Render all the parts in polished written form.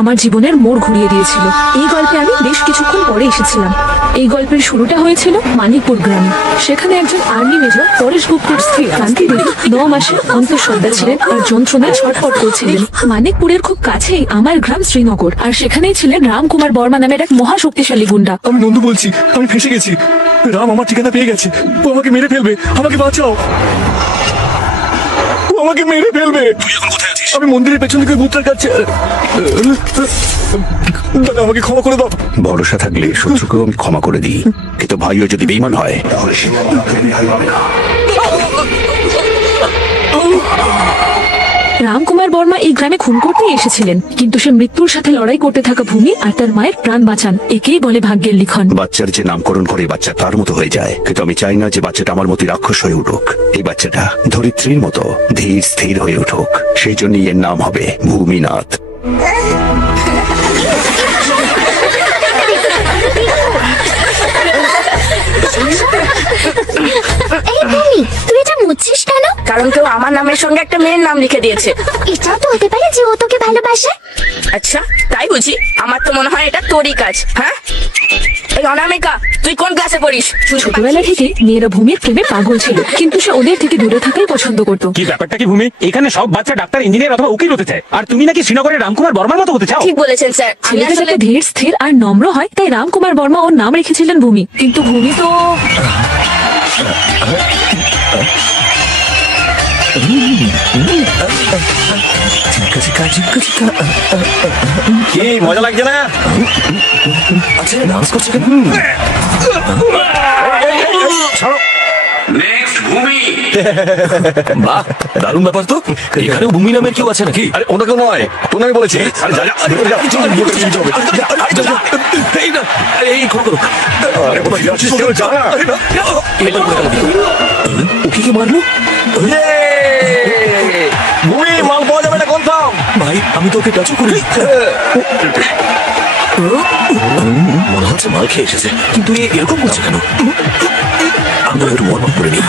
আমার জীবনের মোড় ঘুরিয়ে দিয়েছিল। এই গল্পে আমি বেশ কিছুক্ষণ পরে এসেছিলাম। এই গল্পের শুরুটা হয়েছিল মানিকপুর গ্রামে। সেখানে একজন আর্মি মেজর পরেশ গুপ্তের স্ত্রী কান্তি দেবী 9 মাসের অন্তঃসত্ত্বা ছিলেন আর যন্ত্রণায় ছটফট করছিলেন। মানিকপুরের খুব কাছেই আমার গ্রাম শ্রীনগর, আর সেখানেই ছিলেন রামকুমার বর্মা নামের এক মহাশক্তিশালী গুন্ডা। আমি নন্দু বলছি, আমি ফেসে গেছি। রাম আমার ঠিকানা পেয়ে গেছে। ও আমাকে মেরে ফেলবে, আমাকে বাঁচাও। ও আমাকে মেরে ফেলবে। তুই এখন কোথায় আছিস? আমি মন্দিরের পেছন দিকে ভূতটার কাছে। দাদা, আমাকে ক্ষমা করে দাও। ভরসা থাকলে শত্রুকেও আমি ক্ষমা করে দিই, কিন্তু ভাইও যদি বেঈমান হয় তাহলে সে রেহাই পাবে না। রামকুমার বর্মা এই গ্রামে খুন করতেই এসেছিলেন, কিন্তু সে মৃত্যুর সাথে লড়াই করতে থাকা ভূমি আর তার মায়ের প্রাণ বাঁচান। একেই বলে ভাগ্যের লিখন। বাচ্চার যে নামকরণ করে বাচ্চা তার মতো হয়ে যায়, কিন্তু আমি চাই না যে বাচ্চাটা আমার মতো রাক্ষস হয়ে উঠুক। এই বাচ্চাটা ধরিত্রীর মতো ধীর স্থির হয়ে উঠুক। সেই জন্যই এর নাম হবে ভূমিনাথ। এই ভূমি, তুই এটা মুছছিস কেন? কারণ কেউ আমার নামের সঙ্গে একটা মেয়ের নাম লিখে দিয়েছে। এটাও তো হতে পারে যে ও তোকে ভালোবাসে। আচ্ছা, তাই বুঝি? আমার তো মনে হয় এটা তোরই কাজ। হ্যাঁ, এই অনামিকা, তুই কোন ক্লাসে পড়িস? ছোটবেলা থেকে মেয়েরা ভূমির প্রেমে পাগল ছিল, কিন্তু সে ওদের থেকে দূরে থাকাই পছন্দ করত। কি ব্যাপারটা কি ভূমি? এখানে সব বাচ্চা ডাক্তার, ইঞ্জিনিয়ার অথবা উকিল হতে চায়, আর তুমি নাকি শ্রীনগরের রামকুমার বর্মার মতো হতে চাও? ঠিক বলেছেন স্যার। আমি ছেলেটা আসলে যাতে ধীর স্থির আর নম্র হয়, তাই রামকুমার বর্মা ওর নাম রেখেছিলেন ভূমি। কিন্তু ভূমি তো কি মজা লাগছে না? আচ্ছা, ডান্স করছে কেন? ছাড়ো। বাহ, দারুণ ব্যাপার তো। এখানেও ভূমি নামের কেউ আছে নাকি? আরে ওটা কেউ নয়, তোর নামে বলেছে। আরে যা, এই না, এই করো। আরে কোথায় যাচ্ছিস? যা না। ওকে কি মারলো? ভূমি, মাল পাওয়া যাবে না কনফার্ম। ভাই, আমি তোকে টাচ করি। মনে হচ্ছে মাল খেয়ে এসেছে, কিন্তু এরকম করছে কেন? আমরা একটু ওয়ার্ম আপ করে নিই।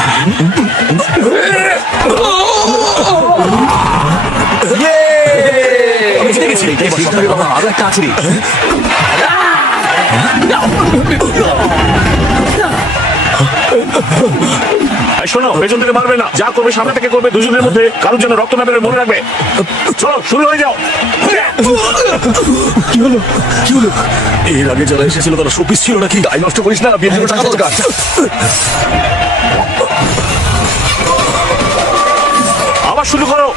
আমি জিতে গেছি। আরো একটা আছে। শোনো, পেছন থেকে মারবে না, যা করবে সামনে থেকে করবে। দুজনের মধ্যে কারোর জন্য রক্ত না বেরোবে, মনে রাখবে। চলো, শুরু হয়ে যাও। কি হলো? কি হলো? এর আগে যারা এসেছিল তারা শোপিস ছিল নাকি? টাইম নষ্ট করিস না, বিয়ের জন্য টাকা দরকার। আবার শুরু করো।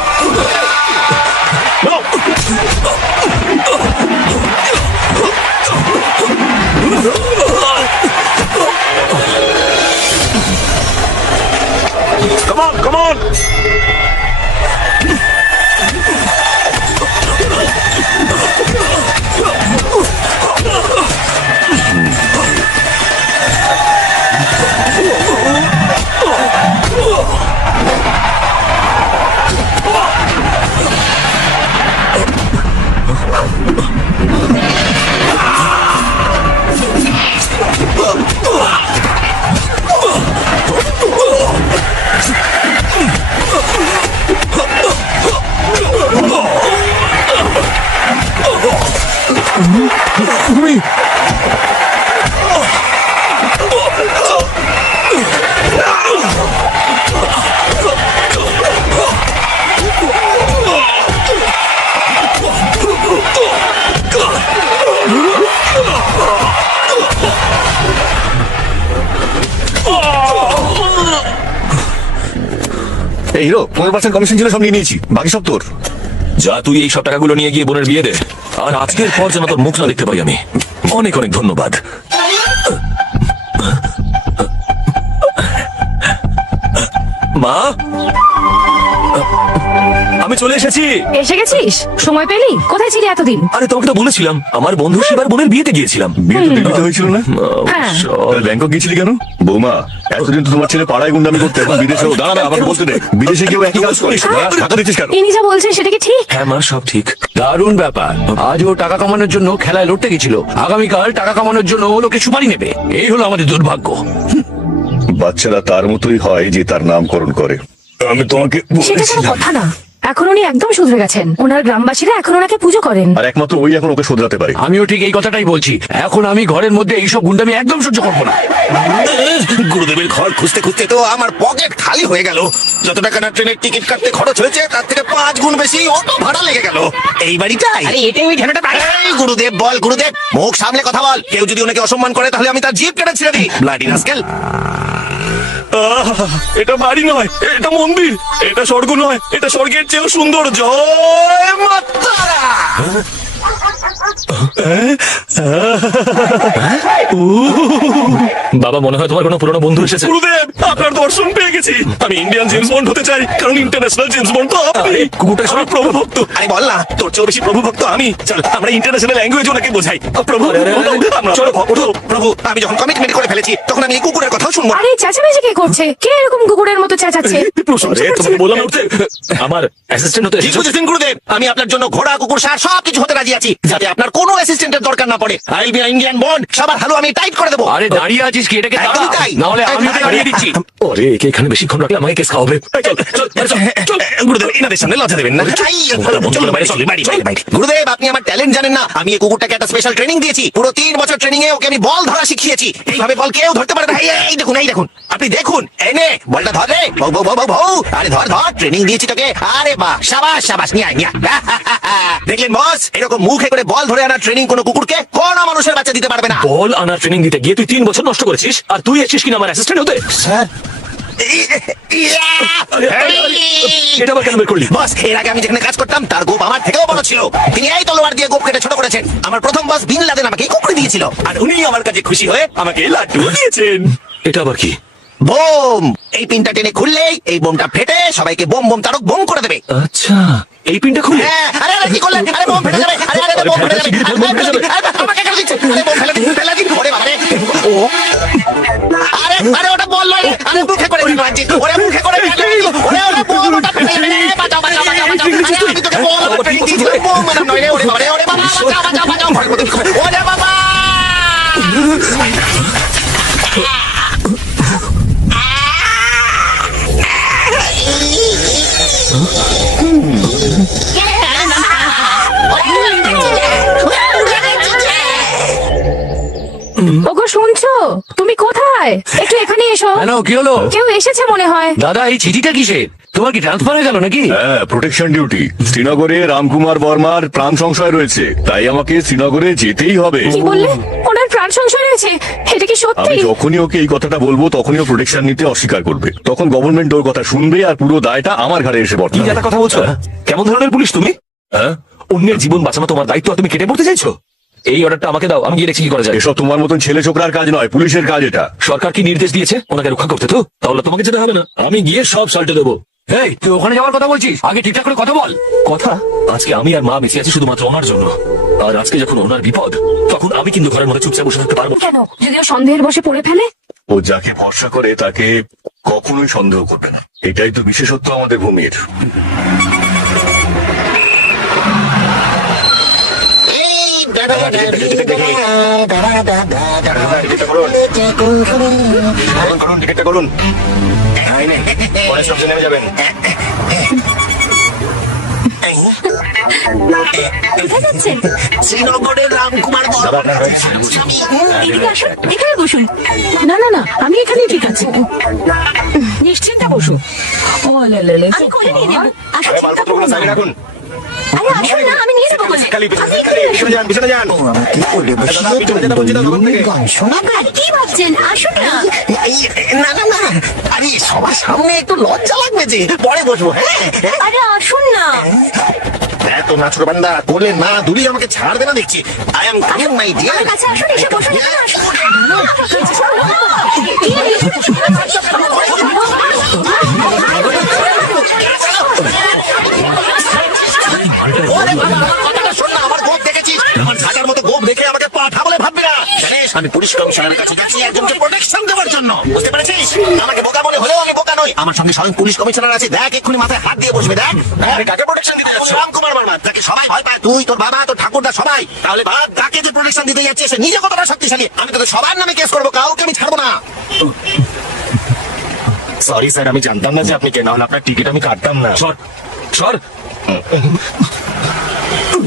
Come on, come on! ভূমি, এই হিরো, 15% কমিশন ছিল, সব নিয়ে নিয়েছি। বাকি সব তোর। যা, তুই এই সব টাকাগুলো নিয়ে গিয়ে বোনের বিয়ে দে। আর আজকের পর যেন তোর মুখ না দেখতে পাই আমি। অনেক অনেক ধন্যবাদ। মা, আমি চলে এসেছি। এসে গেছিস? সময় পেলি? কোথায় ছিলি এতদিন? আরে তোমাকে তো বলেছিলাম, আমার বন্ধু শিবার বোনের বিয়েতে গিয়েছিলাম। বিয়ে তো দিল্লিতে হয়েছিল না? হ্যাঁ। ব্যাংকক গিয়েছিলি কেন? বৌমা, এতদিন তো তোমার ছেলে পাড়ায় গুন্ডামি করতে, এখন বিদেশেও। দাঁড়া না, আমাকে বলতে দে। বিদেশে কেউ একই কাজ করিস? টাকা দিচ্ছিস কেন? ইনি যা বলছেন সেটা কি ঠিক? হ্যাঁ মা, সব ঠিক। দারুণ ব্যাপার। আজ ও টাকা কামানোর জন্য খেলায় লড়তে গেছিল, আগামীকাল টাকা কামানোর জন্য ও লোকে সুপারি নেবে। এই হলো আমাদের দুর্ভাগ্য। বাচ্চারা তার মতোই হয় যে তার নামকরণ করে। আমি তোমাকে সেটা কোনো বলেছিলাম। কথা না। এখন উনি একদম শুধরে গেছেন। ওনার গ্রামবাসীরা এখন ওনাকে পুজো করেন। আর একমাত্র ওই এখন ওকে শোধরাতে পারে। আমিও ঠিক এই কথাটাই বলছি। এখন আমি ঘরের মধ্যে এইসব গুন্ডামি একদম সহ্য করবো না। গুরুদেবের ঘর খুঁজতে খুঁজতে তো আমার পকেট খালি হয়ে গেল। যত টাকা না ট্রেনের টিকিট কাটতে খরচ হয়েছে তার থেকে 5 গুণ বেশি অটো ভাড়া লেগে গেল। এই বাড়িটাই এটাই ওই ঝামেলাটা। এই গুরুদেব বল, গুরুদেব মুখ সামলে কথা বল। কেউ যদি ওনাকে অসম্মান করে তাহলে আমি তার জিভ কেটে ছেড়ে দিই। Bloody rascal. এটা বাড়ি নয়, এটা মন্দির। এটা স্বর্গ নয়, এটা স্বর্গের চেয়েও সুন্দর। জয় মা তারা। বাবা, মনে হয় তোমার কোনো পুরনো বন্ধু এসেছে। গুরুদেব, আপনার দর্শন পেয়ে গেছি। আমি ইন্ডিয়ান জেমস বন্ড হতে চাই, কারণ ইন্টারন্যাশনাল জেমস বন্ড তো আপনি। কুকুরটা সবাই প্রভু ভক্ত। আরে বল না, তোর চেয়েও বেশি প্রভু ভক্ত আমি। চল আমরা ইন্টারন্যাশনাল ল্যাঙ্গুয়েজ ওনাকে বোঝাই। প্রভু, চলো ওঠো। প্রভু, আমি যখন কমিটমেন্ট করে ফেলেছি তখন আমি এই কুকুরের কথাও শুনবো না। আরে চেঁচামেচি কে করছে? কে এরকম কুকুরের মতো চেঁচাচ্ছে? আরে তোমাকে বললাম না উঠতে। আমার অ্যাসিস্ট্যান্ট হতে ঠিক এসেছো। বুঝেছেন গুরুদেব, আমি আপনার জন্য ঘোড়া, কুকুর, ষাঁড় সবকিছু হতে রাজি আছি, যাতে আপনার কোনো অ্যাসিস্ট্যান্টের দরকার না পড়ে। আই বি ইন্ডিয়ান বন্ড, সবার হালু আমি টাইট করে দেবো। আরে দাঁড়িয়ে আছিস কি? এটাকে একদমই তাই। না হলে আমি ওকে দাঁড়িয়ে দিচ্ছি। ওরে, একে এখানে বেশিক্ষণ রাখলে আমাকে কেস খাওয়াবে। এই চল, চল, চল, চল। গুরুদেব, এনাদের সামনে লজ্জা দেবেন না। চল, বাইরে চল, বাইরে, বাইরে, বাইরে। গুরুদেব, আপনি আমার ট্যালেন্ট জানেন না। আমি এই কুকুরটাকে একটা স্পেশাল ট্রেনিং দিয়েছি। পুরো 3 বছর ট্রেনিং এ ওকে আমি বল ধরা শিখিয়েছি। এইভাবে বল কেউ ধরতে পারে না। এই দেখুন, এই দেখুন, আপনি দেখুন। এই নে, বলটা ধর রে। বউ, বউ, বউ, বউ, বউ। আরে ধর, ধর, ট্রেনিং দিয়েছি তোকে। আরে বাহ, শাবাশ, শাবাশ, নিয়ে আয়, নিয়ে আয়। দেখলেন বস, এরকম মুখে করে বল ধরে আনার ট্রেনিং কোনো কুকুরকে কোনো মানুষের বাচ্চা দিতে পারবে না। বল আনার ট্রেনিং দিতে গিয়ে তুই 3 বছর নষ্ট করেছিস, আর তুই এসেছিস কিনা আমার অ্যাসিস্ট্যান্ট হতে। স্যার, এটা আবার কেন বের করলি? বস, এর আগে আমি যেখানে কাজ করতাম তার গোপ আমার থেকেও বড় ছিল। তিনি এই তলোয়ার দিয়ে গোপ কেটে ছোট করেছেন। আমার প্রথম বস বিন লাদেন আমাকে এই কুকুর দিয়েছিল, আর উনি আমার কাছে খুশি হয়ে আমাকে লাড্ডু দিয়েছেন। এটা আবার কি? বোম! এই পিনটা টেনে খুললেই এই বোমটা ফেটে সবাইকে বোম বোম তারক বোম করে দেবে। আচ্ছা, এই পিনটা খুলে। হ্যাঁ, আরে আরে কি করলেন? আরে বোম ফেটে যাবে। আরে আরে বোম ফেটে যাবে। আরে বোম ফেটে যাবে। আরে আমাকে কেন দিচ্ছেন? আরে বোম ফেলে দিন, ফেলে দিন। ওরে বাবা রে। ও আরে আরে ওটা বল নয়। আরে মুখে করে দিন রাজি। ওরে মুখে করে দিন। ওরে ওরে বোম ওটা ফেটে যাবে। বাঁচাও, বাঁচাও, বাঁচাও, বাঁচাও। আরে আমি তোকে বল আমি ফেলে দিয়েছি। বোম ম্যাডাম নয় রে। ওরে বাবা রে। ওরে বাবা, বাঁচাও, বাঁচাও, বাঁচাও। ওরে বাবা। ওগো শুনছো? তুমি কোথায়? একটু এখানে এসো। কেন, কি হলো? কেউ এসেছে মনে হয়। দাদা, এই চিঠিটা কিসে? তোমার কি ট্রান্সফার হয়ে গেল নাকি? হ্যাঁ, প্রোটেকশন ডিউটি। শ্রীনগরে রামকুমার বর্মার প্রাণ সংশয় রয়েছে, তাই আমাকে শ্রীনগরে যেতেই হবে। কি বললে? ওনার প্রাণ সংশয় রয়েছে? এটা কি আমি সত্যি? যখনই ওকে এই কথাটা বলবো তখনই ও প্রোটেকশন নিতে অস্বীকার করবে। তখন গভর্নমেন্ট ওর কথা শুনবে আর পুরো দায়টা আমার ঘাড়ে এসে কি পড়বে। জাতা কথা বলছো? কেমন ধরনের পুলিশ তুমি? হ্যাঁ, অন্যের জীবন বাঁচানো তোমার দায়িত্ব, আর তুমি কেটে পড়তে চাইছো? এই অর্ডারটা আমাকে দাও, আমি গিয়ে দেখছি কি করা যায়। এসব তোমার মতন ছেলে ছোকরার কাজ নয়, পুলিশের কাজ এটা। সরকার কি নির্দেশ দিয়েছে ওনাকে রক্ষা করতে? তো তাহলে তোমাকে যেতে হবে না, আমি গিয়ে সব সাল্টে দেবো। এই, তুই ওখানে যাওয়ার কথা বলছিস? আগে ঠিকঠাক করে কথা বল। কথা? আজকে আমি আর মা বেঁচে আছি শুধুমাত্র ওনার জন্য, আর আজকে যখন ওনার বিপদ, তখন আমি কিন্তু ঘরের মধ্যে চুপচাপ বসে থাকতে পারবো না। কেন? যদি ও সন্দেহের বসে পড়ে ফেলে? ও যাকে ভরসা করে তাকে কখনোই সন্দেহ করবে না। এটাই তো বিশেষত্ব আমাদের ভূমির। করুন, টিকিটটা করুন। পরে সব নেমে যাবেন। কোথায় যাচ্ছেন? শ্রীনগরের রামকুমার দাদা, আপনার right. এদিকে আসুন, এখানে বসুন। না না না, আমি এখানেই ঠিক আছে। নিশ্চিন্তে বসুন। আমি করে নিয়ে নেব। আসুন, চিন্তা করুন না। সাইডে রাখুন। আরে আসুন না, আমি নিয়ে যাবো বলে। খালি আমি এখানে আসুন। পিছনে যান, পিছনে যান। আরে কি ভাবছেন? আসুন না। না না না, আরে সবার সামনে একটু লজ্জা লাগবে যে, পরে বসবো। হ্যাঁ আরে আসুন না। এত নাচুর বান্দা কোলে না দূরে আমাকে ছাড় দেনা দেখছি। I am coming my dear. আমার কাছে আসুন, এসে বসুন। কথাটা শোন না, আমার গোপ দেখেছিস? আমার ঝাঁটার মতো গোপ দেখে আমাকে পাঠা বলে ভাববি না। জানিস, আমি পুলিশ কমিশনারের কাছে যাচ্ছি একজনকে প্রোটেকশন দেওয়ার জন্য। বুঝতে পেরেছিস? আমাকে বোকা মনে হলেও আমি বোকা নই। আমার সঙ্গে স্বয়ং পুলিশ কমিশনার আছে। দেখ, এক্ষুনি মাথায় হাত দিয়ে বসবে। দেখ, আরে কাকে প্রোটেকশন দিতে যাচ্ছ? রামকুমার বর্মা, যাকে সবাই ভয় পায়। তুই, তোর বাবা, তোর ঠাকুরদা, সবাই। তাহলে ভাব, তাকে যে প্রোটেকশন দিতে যাচ্ছে সে নিজে কতটা শক্তিশালী। আমি তোদের সবার নামে কেস করবো, কাউকে আমি ছাড়বো না। সরি স্যার, আমি জানতাম না যে আপনি কে, না হলে আপনার টিকিট আমি কাটতাম না। সর, সর।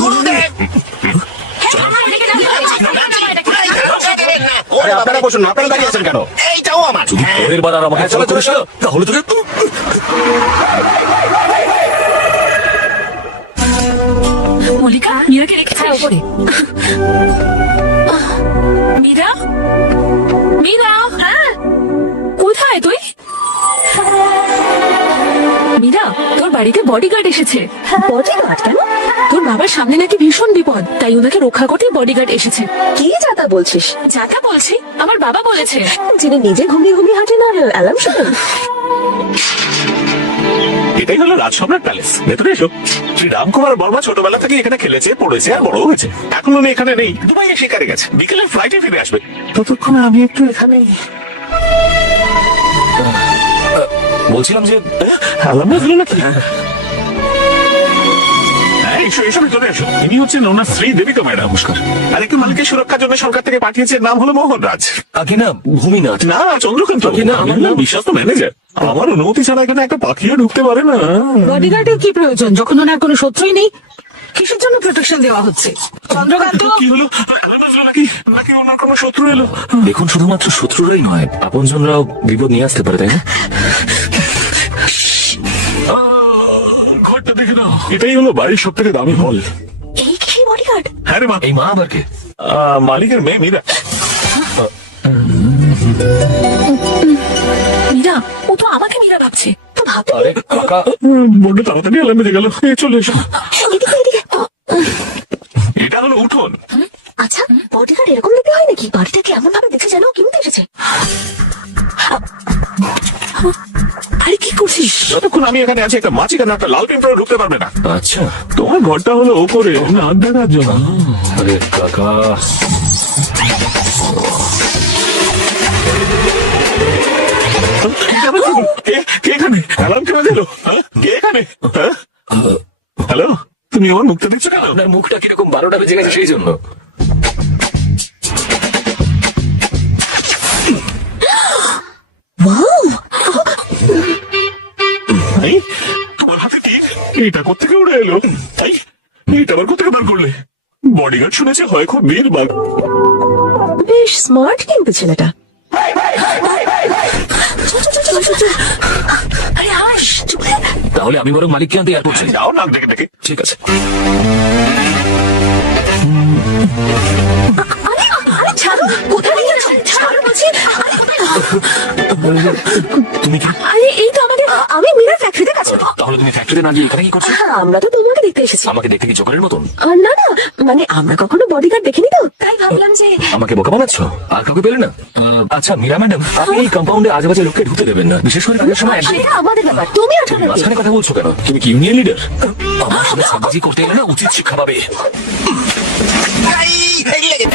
গুরুদেব আরে আপনারা বসুন, আপনারা দাঁড়িয়ে আছেন কেন? এইটাও আমার হ্যাঁ। পরের বার আর আমাকে চলে চলে তাহলে তোকে মল্লিকা, মীরাকে রেখেছিস? উপরে। মীরা, মীরা, কোথায় তুই? মীরা, তোর বাড়িতে বডিগার্ড এসেছে। বডিগার্ড কেন? তোর বাবার সামনে নাকি ভীষণ বিপদ, তাই ওনাকে রক্ষা করতে বডিগার্ড এসেছে। কি যাতা বলছিস? যাতা বলছি, আমার বাবা বলেছে। যিনি নিজে ঘুমিয়ে ঘুমিয়ে হাঁটেন আর অ্যালার্ম শোনেন। এটাই হলো রাজসম্রাট প্যালেস। ভেতরে এসো। শ্রী রামকুমার বর্মা ছোটবেলা থেকে এখানে খেলেছে, পড়েছে আর বড় হয়েছে। এখন উনি এখানে নেই, দুবাইয়ে শিকারে গেছে। বিকেলের ফ্লাইটে ফিরে আসবে। ততক্ষণে আমি একটু এখানে বলছিলাম যে অ্যালার্ম হলো নাকি? এসো এসো, ভেতরে এসো। ইনি হচ্ছেন ওনার স্ত্রী দেবিকা ম্যাডাম। নমস্কার। আর একটু মালিকের সুরক্ষার জন্য সরকার থেকে পাঠিয়েছে, নাম হলো মোহনরাজ। আগে না ভূমিনাথ। না, চন্দ্রকান্ত। না, আমি হলাম বিশ্বস্ত ম্যানেজার। আমার অনুমতি ছাড়া এখানে একটা পাখিও ঢুকতে পারে না। বডিগার্ডের কি প্রয়োজন যখন ওনার কোনো শত্রুই নেই? কিসের জন্য প্রোটেকশন দেওয়া হচ্ছে? চন্দ্রকান্ত, কি হলো? নাকি নাকি ওনার কোনো শত্রু এলো? দেখুন, শুধুমাত্র শত্রুরাই নয়, আপনজনরাও বিপদ নিয়ে আসতে পারে, তাই না? ঘরটা দেখে নাও। এটাই হলো বাড়ির সব থেকে দামি হল। এই কি বডিগার্ড? হ্যাঁ রে মা। এই মা আবার কে? মালিকের মেয়ে মীরা। মীরা, ও তো আমাকে মীরা ভাবছে। তো ভাবতে আরে কাকা, বড্ড তাড়াতাড়ি অ্যালার্ম বেজে গেল। চলে এসো। এদিকে এদিকে। এটা হলো উঠোন। আচ্ছা, বডিগার্ড এরকম দেখতে হয় নাকি? বাড়িটাকে এমন ভাবে দেখে যেন কিনতে এসেছে। আরে কি করছিস? যতক্ষণ আমি এখানে আছি একটা মাছি কেন একটা লাল পিঁপড়ে ঢুকতে পারবে না। আচ্ছা। তোমার ঘরটা হলো ওপরে, না দেখার জন্য। আরে কাকা, কে এখানে? অ্যালার্ম কেন দিল? কে এখানে? হ্যালো, তুমি আমার মুখটা দেখছো কেন? আপনার মুখটা কিরকম 12টা বেজে গেছে সেই জন্য। এই, তোমার হাতে কি? এটা কোথেকে উড়ে এলো? তাই এটা আবার কোথেকে বার করলে? বডিগার্ড শুনেছে হয় খুব বীর বাঘ। বেশ স্মার্ট কিন্তু ছেলেটা। চল, চল, চল, চল, চল। আরে আস, চুপ করে। তাহলে আমি বরং মালিককে আনতে এয়ারপোর্ট যাই। যাও নাক দেখে দেখে। ঠিক আছে। আরে আরে ছাড়ো, কোথায় নিয়ে যাচ্ছ? ছাড়ো বলছি। তুমি কি? আরে এই তো আমাদের, আমি মীরার ফ্যাক্টরিতে কাজ করি। তাহলে তুমি ফ্যাক্টরিতে না গিয়ে এখানে কি করছো? আমরা তো তোমাকে দেখতে এসেছি। আমাকে দেখতে কি জোকারের মতন? না না, মানে আমরা কখনো বডিগার্ড দেখিনি তো, তাই ভাবলাম যে। আমাকে বোকা বানাচ্ছ? আর কাউকে পেলে না? আচ্ছা মীরা ম্যাডাম, আপনি এই কম্পাউন্ডে আজে বাজে লোককে ঢুকতে দেবেন না, বিশেষ করে কাজের সময় একদম। সেটা আমাদের ব্যাপার, তুমি আটকাবে না। মাঝখানে কথা বলছো কেন? তুমি কি ইউনিয়ন লিডার? আমার সাথে সাবাজি করতে এলে না উচিত শিক্ষা পাবে। এই লেগে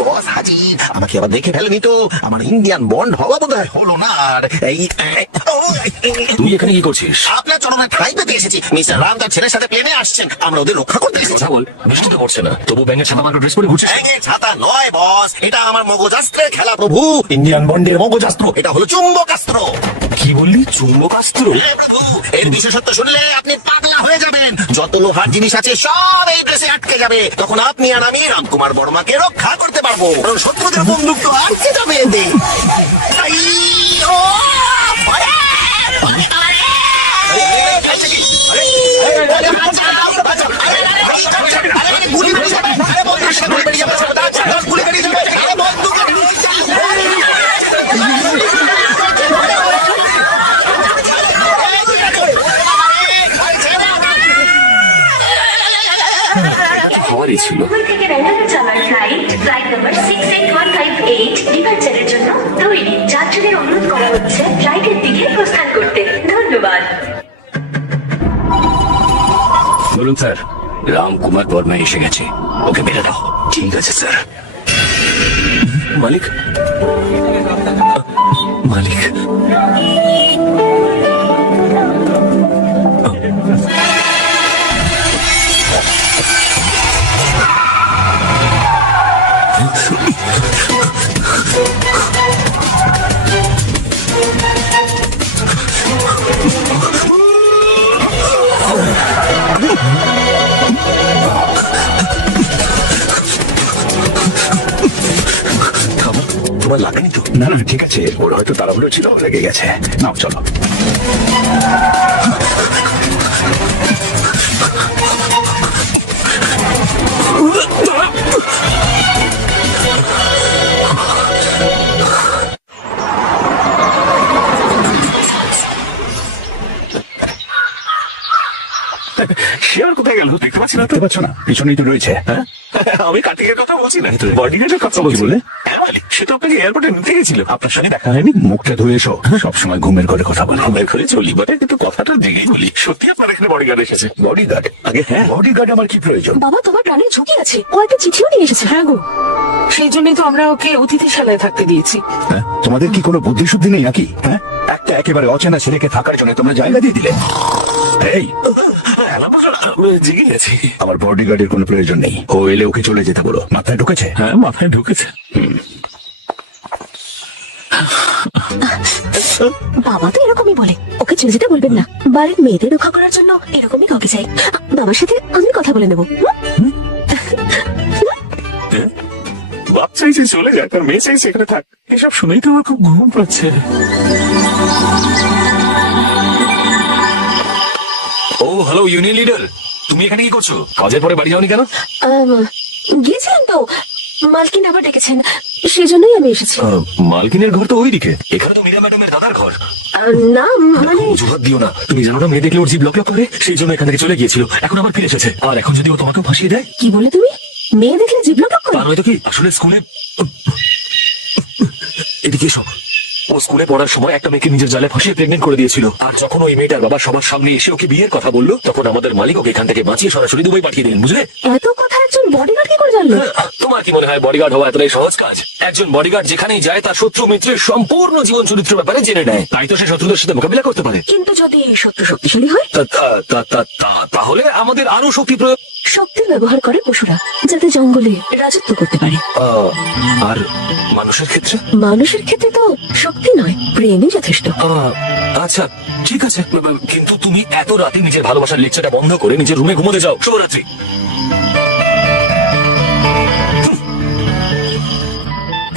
বস হাজির। আমাকে আবার দেখে ফেলেনি তো? আমার ইন্ডিয়ান বন্ড হওয়া বোধ হয় হলো না। আর এই তুই এখানে কি করছিস? আপনার চরণে ঠাঁই পেতে এসেছি। মিস্টার রাম তার ছেলের সাথে প্লেনে আসছেন, আমরা ওদের রক্ষা করতে এসেছি। কথা বল, বৃষ্টি তো পড়ছে না, তবু ব্যাঙের ছাতা মার্কা ড্রেস পরে ঘুরছিস। ব্যাঙের ছাতা নয় বস, এটা আমার মগজাস্ত্রের খেলা প্রভু। ইন্ডিয়ান বন্ডের মগজাস্ত্র, এটা হলো চুম্বকাস্ত্র। কি বললি? চুম্বকাস্ত্র? হ্যাঁ প্রভু, এর বিশেষত্ব শুনলে আপনি পাগলা হয়ে যাবেন। যত লোহার জিনিস আছে সব এই ড্রেসে আটকে যাবে। তখন আপনি আর আমি রামকুমার বর্মাকে রক্ষা করতে পারবো। কারণ শত্রুদের বন্দুক তো আটকে যাবে এতে। আই, ও, ভয়ে! আরে, বাঁচাও, বাঁচাও। আরে, গুলি বেরিয়ে যাবে। আরে, বন্দুক, গুলি বেরিয়ে যাবে। গুলি বেরিয়ে যাবে। আরে, বন্দুক। হওয়ারই ছিল। দুবাই থেকে বেঙ্গালুরু যাওয়ার ফ্লাইট নাম্বার 68158 ডিপার্চারের জন্য তৈরি। যাত্রীদের অনুরোধ করা হচ্ছে ফ্লাইটের দিকে প্রস্থান করতে। ধন্যবাদ। বলুন স্যার, রামকুমার বর্মা এসে গেছে, ওকে বেরো দাও। ঠিক আছে স্যার। মালিক, মালিক, তোমার লাগেনি তো? না না ঠিক আছে, ওর হয়তো তাড়াহুড়ো ছিল, লেগে গেছে। নাও চলো। সে আর কোথায় গেল দেখতে পাচ্ছি না তো। দেখতে পাচ্ছ না, পিছনেই তো রয়েছে। হ্যাঁ আমি কার্তিকের কথা বলছি না, বডিগার্ডের কথা বলছি। বলে? হ্যাঁ, মালিক, সে তো আপনাকে এয়ারপোর্টে নিতে গেছিল, আপনার সঙ্গে দেখা হয়নি। মুখটা ধুয়ে এসো, সবসময় ঘুমের ঘরে কথা বলে। বের করে চলি বটে, কিন্তু কথাটা দেখেই বলি, সত্যি আপনার এখানে বডিগার্ড এসেছে? বডিগার্ড? আগে হ্যাঁ, বডিগার্ড আমার কি প্রয়োজন? বাবা, তোমার প্রাণের ঝুঁকি আছে। ও একটা চিঠিও নিয়ে এসেছে। হ্যাঁ গো, সেই জন্যই তো আমরা ওকে অতিথিশালায় থাকতে দিয়েছি। হ্যাঁ? তোমাদের কি কোনো বুদ্ধি শুদ্ধি নেই নাকি? হ্যাঁ, একটা একেবারে অচেনা ছেলেকে থাকার জন্য তোমরা জায়গা দিয়ে দিলে। এই, জেগে গেছি। আমার বডিগার্ডের কোনো প্রয়োজন নেই। ও এলে ওকে চলে যেতে বলো। মাথায় ঢুকেছে? হ্যাঁ, মাথায় ঢুকেছে। বাবা তো এরকমই বলে, ওকে ছেড়ে যেতে বলবেন না। বাড়ির মেয়েদের রক্ষা করার জন্য এরকমই কাউকে চাই। বাবার সাথে আমি কথা বলে নেবো। বাপ চাইছে চলে যায়, তার মেয়ে চাইছে এখানে থাক। এসব শুনেই তো আমার খুব ঘুম পাচ্ছে। ও হ্যালো ইউনিয়ন লিডার, তুমি এখানে কি করছো? কাজের পরে বাড়ি যাওনি কেন? গিয়েছিলাম তো, মালকিন আবার ডেকেছেন, সেজন্যই আমি এসেছি। মালকিনের ঘর তো ওইদিকে, এখানে তো মীরা ম্যাডামের দাদার ঘর। না মানে অজুহাত দিও না, তুমি জানো না মেয়ে দেখলে ওর জিভ লক লক করে, সেই জন্য এখান থেকে চলে গিয়েছিল, এখন আবার ফিরে এসেছে। আর এখন যদি ও তোমাকেও ফাঁসিয়ে দেয়? কি বলে তুমি? মেয়ে দেখলে জিভ লক করে? তা নয় তো কি, আসলে স্কুলে এদিকে এসো। ও স্কুলে পড়ার সময় একটা মেয়েকে নিজের জালে ফাঁসিয়ে প্রেগনেন্ট করে দিয়েছিল। আর যখন ওই মেয়েটার বাবা সবার সামনে এসে ওকে বিয়ের কথা বললো, তখন আমাদের মালিক ওকে এখান থেকে বাঁচিয়ে সরাসরি দুবাই পাঠিয়ে দিলেন, বুঝলে? এত কথা একজন বডিগার্ড কি করে জানলো? তোমার কি মনে হয় বডিগার্ড হওয়া এতটাই সহজ কাজ? একজন বডিগার্ড যেখানেই যায় তার শত্রু মিত্রের সম্পূর্ণ জীবন চরিত্রের ব্যাপারে জেনে নেয়, তাই তো সে শত্রুদের সাথে মোকাবিলা করতে পারে। কিন্তু যদি এই শত্রু শক্তিশালী হয়? তাহলে আমাদের আরো শক্তি প্রয়োগ। শক্তি ব্যবহার করে পশুরা, যাতে জঙ্গলে রাজত্ব করতে পারে। আর মানুষের ক্ষেত্রে? মানুষের ক্ষেত্রে তো শক্তি নয়, প্রেমই যথেষ্ট। আচ্ছা ঠিক আছে, কিন্তু তুমি এত রাতে নিজের ভালোবাসার লেকচারটা বন্ধ করে নিজের রুমে ঘুমোতে যাও। শুভরাত্রি।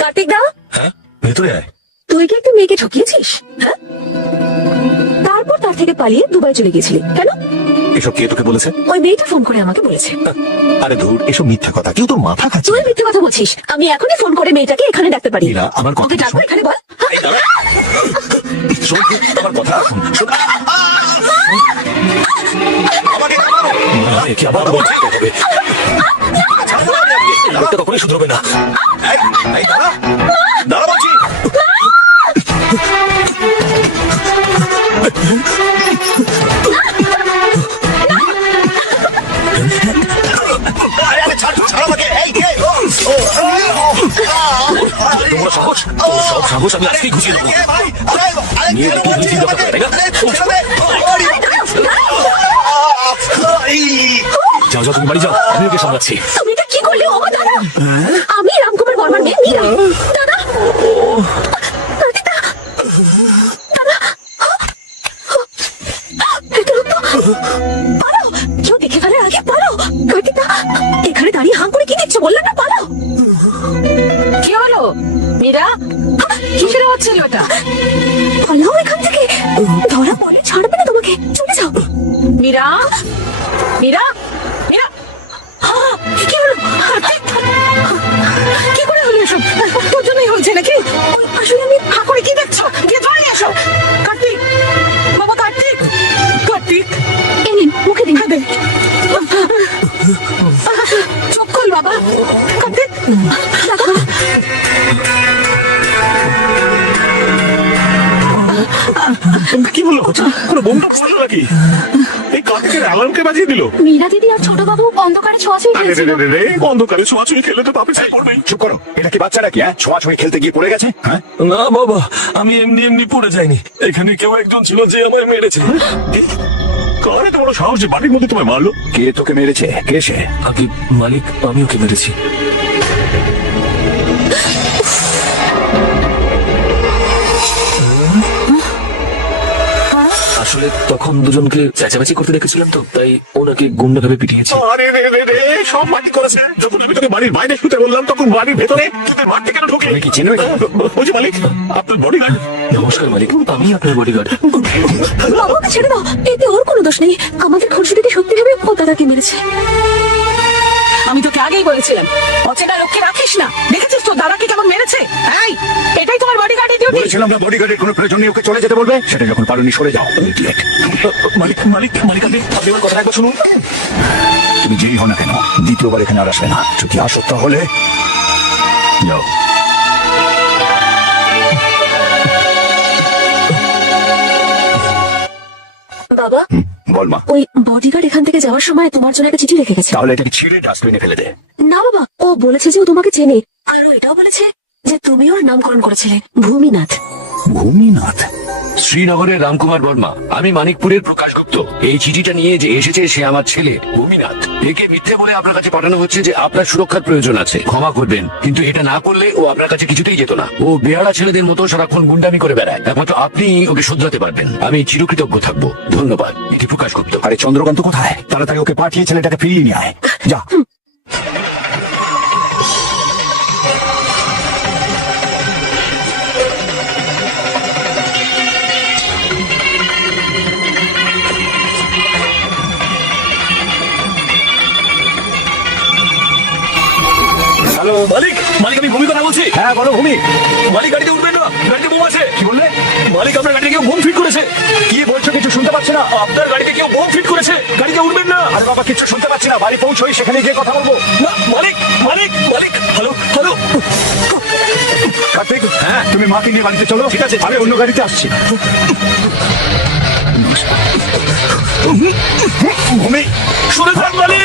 কার্তিক দা, হ্যাঁ, ভেতরে আয়। তুই কি একটা মেয়েকে ঠকিয়েছিস? হ্যাঁ, তারপর তার থেকে পালিয়ে দুবাই চলে গেছিলি কেন? এসব কে তোকে বলেছে? ওই মেয়েটা ফোন করে আমাকে বলেছে। আরে ধুর, এসব মিথ্যা কথা, কেউ তোর মাথা খাচ্ছে। তুই মিথ্যে কথা বলছিস। আমি এখনই ফোন করে মেয়েটাকে এখানে ডাকতে পারি। মীরা, আমার কথা ওকে ডাকবো, শোন। এখানে বল। শোন, আমার কথা শোন, শোন। একে আবার বলতে হবে। লোকটা কখনোই শুধরবে না। এই দাঁড়া, দাঁড়া বলছি। আরে ছাড়, ছাড় আমাকে। এই কে? তোমরা সাহস, তোর সব সাহস আমি আজকেই ঘুষিয়ে দেবো। ভাই, আরে নিয়ে দেখি বুঝি ব্যাপার, তাই না? যাও যাও, তুমি বাড়ি যাও, আমি ওকে সামলাচ্ছি। তুমি এটা কি করলে? ও দাদা, আমি রামকুমার বর্মার মেয়ে মীরা। দাদা, কার্তিক দা, দাদা, এটা রক্ত। পালাও, কেউ দেখে ফেলার আগে পালাও। কার্তিক দা, এখানে দাঁড়িয়ে হাঁ করে কি দেখছো? বললাম না পালাও। কি হলো মীরা? কিসের আওয়াজ ছিল এটা? পালাও এখান থেকে, ধরা পড়লে ছাড়বে না তোমাকে। চলে যাও। মীরা, মীরা, মীরা, কি হলো? কি করে হলো এসব? তোর জন্যই হয়েছে নাকি? আসলে আমি হা করে কি দেখছো? গিয়ে ধরে নিয়ে এসো। কার্তিক, বাবা কার্তিক, কার্তিক, এই নিন, মুখে দিন। দে। চোখ খোল বাবা। কার্তিক, কি হলো? কোনো বোমটা পড়লো নাকি? এই কার্তিকের অ্যালার্মকে বাজিয়ে দিল। মীরা দিদি আর ছোট বাবু অন্ধকারে ছোঁয়াছুঁই আরে খেলছিল। রে রে, অন্ধকারে ছোঁয়াছুঁই খেলে তো বাপে চাই পড়বেই। চুপ করো, এটা কি বাচ্চা নাকি? হ্যাঁ, ছোঁয়াছুঁই খেলতে গিয়ে পড়ে গেছে। হ্যাঁ, না বাবা, আমি এমনি এমনি পড়ে যাইনি, এখানে কেউ একজন ছিল যে আমায় মেরেছে। কার এত বড় সাহস যে বাড়ির মধ্যে তোমায় মারলো? কে তোকে মেরেছে? কে সে? আগে মালিক, আমি ওকে মেরেছি। আসলে আসলে তখন দুজনকে চেঁচামেচি করতে দেখেছিলাম, তো তাই ওনাকে গুন্ডা ভেবে পিটিয়েছি। আরে রে রে রে, সব মাটি করেছে। যখন আমি তোকে বাড়ির বাইরে শুতে বললাম তখন বাড়ির ভেতরে তোদের মারতে কেন ঢোকে? আমি কি চিনো এটা? ওই যে মালিক, আপনার বডিগার্ড। নমস্কার মালিক, আমি আপনার বডিগার্ড। বাবাকে ছেড়ে দাও, এতে ওর কোনো দোষ নেই। আমাদের খুশিদিকে সত্যি ভেবে ও দাদাকে মেরেছে। আমি তোকে আগেই বলেছিলাম অচেনা লোককে রাখিস না। দেখেছিস তো দাদাকে কেমন মেরেছে? এই, এটাই তোমার বডিগার্ডের ডিউটি। বলেছিলাম না বডিগার্ডের কোনো প্রয়োজন নেই, ওকে চলে যেতে বলবে। সেটা যখন পারোনি সরে যাও। Idiot। মালিক মালিক মালিক, আপনি আমার কথা একবার শুনুন। তুমি যেই হও না কেন, দ্বিতীয়বার এখানে আর আসবে না। যদি আসো তাহলে যাও। বাবা, বল মা। ওই বডিগার্ড এখান থেকে যাওয়ার সময় তোমার জন্য একটা চিঠি রেখে গেছে। তাহলে এটাকে ছিঁড়ে ডাস্টবিনে ফেলে দে। না বাবা, ও বলেছে যে ও তোমাকে চেনে, আর ও এটাও বলেছে যে তুমি ওর নামকরণ করেছিলে ভূমিনাথ। ভূমিনাথ? শ্রীনগরের রামকুমার বর্মা, আমি মানিকপুরের প্রকাশ গুপ্ত। এই চিঠিটা নিয়ে যে এসেছে সে আমার ছেলে ভূমিনাথ। একে মিথ্যে বলে আপনার কাছে পাঠানো হচ্ছে যে আপনার সুরক্ষার প্রয়োজন আছে। ক্ষমা করবেন, কিন্তু এটা না করলে ও আপনার কাছে কিছুতেই যেত না। ও বেহারা ছেলেদের মতো সারাক্ষণ গুন্ডামি করে বেড়ায়। একমাত্র আপনি ওকে শুধরাতে পারবেন। আমি চিরকৃতজ্ঞ থাকবো। ধন্যবাদ। এটি প্রকাশ গুপ্ত। আরে চন্দ্রকান্ত কোথায়? তাড়াতাড়ি ওকে পাঠিয়ে ছেলেটাকে ফিরিয়ে নিয়ে আয়। যা। হ্যালো মালিক, মালিক আমি ভূমি কথা বলছি। হ্যাঁ বলো ভূমি। মালিক গাড়িতে উঠবেন না, গাড়িতে বোম আছে। কি বললে? মালিক আপনার গাড়িতে কেউ বোম ফিট করেছে। কি বলছো? কিছু শুনতে পাচ্ছি না। আপনার গাড়িতে কেউ বোম ফিট করেছে, গাড়িতে উঠবেন না। আরে বাবা, কিছু শুনতে পাচ্ছি না। বাড়ি পৌঁছোই, সেখানে গিয়ে কথা বলবো। না মালিক মালিক মালিক, হ্যালো হ্যালো। কার্তিক, হ্যাঁ তুমি মাকে নিয়ে বাড়িতে চলো। ঠিক আছে, আমি অন্য গাড়িতে আসছি। ভূমি, শুনে যান মালিক।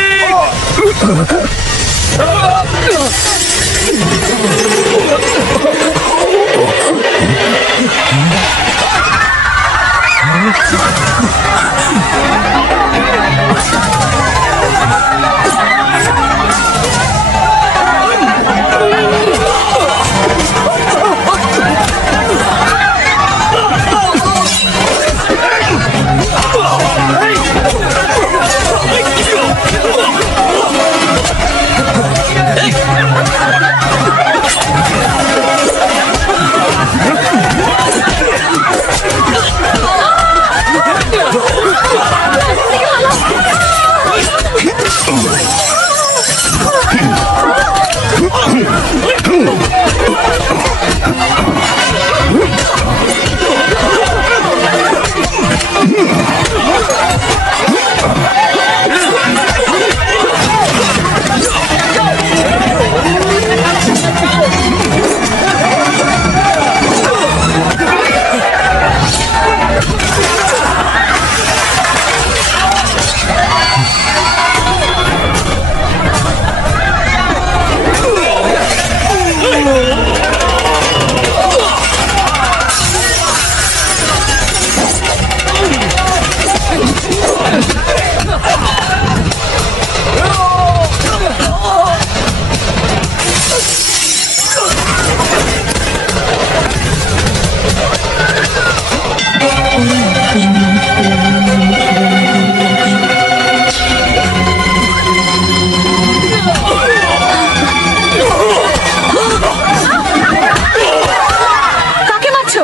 কাকে মারছো?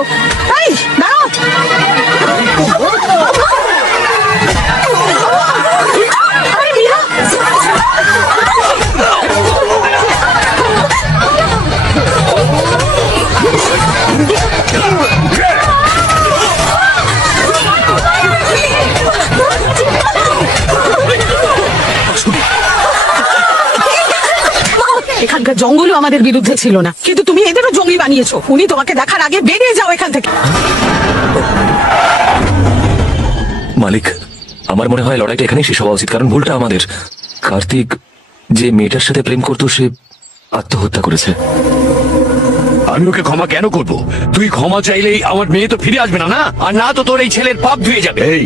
এই, দাঁড়াও। আরে মীরা, এখানকার জঙ্গলও আমাদের বিরুদ্ধে ছিল না, কিন্তু তুমি এদেরও জঙ্গলি বানিয়েছো। উনি তোমাকে দেখার আগে বেরিয়ে যাও এখান থেকে। মালিক, আমার মনে হয় লড়াইটা এখানেই শেষ হওয়া উচিত, কারণ ভুলটা আমাদের। কার্তিক যে মেয়েটার সাথে প্রেম করতো সে আত্মহত্যা করেছে। আমি ওকে ক্ষমা কেন করব? তুই ক্ষমা চাইলেই আমার মেয়ে তো ফিরে আসবে না, না? আর না তো তোর এই ছেলের পাপ ধুয়ে যাবে। এই,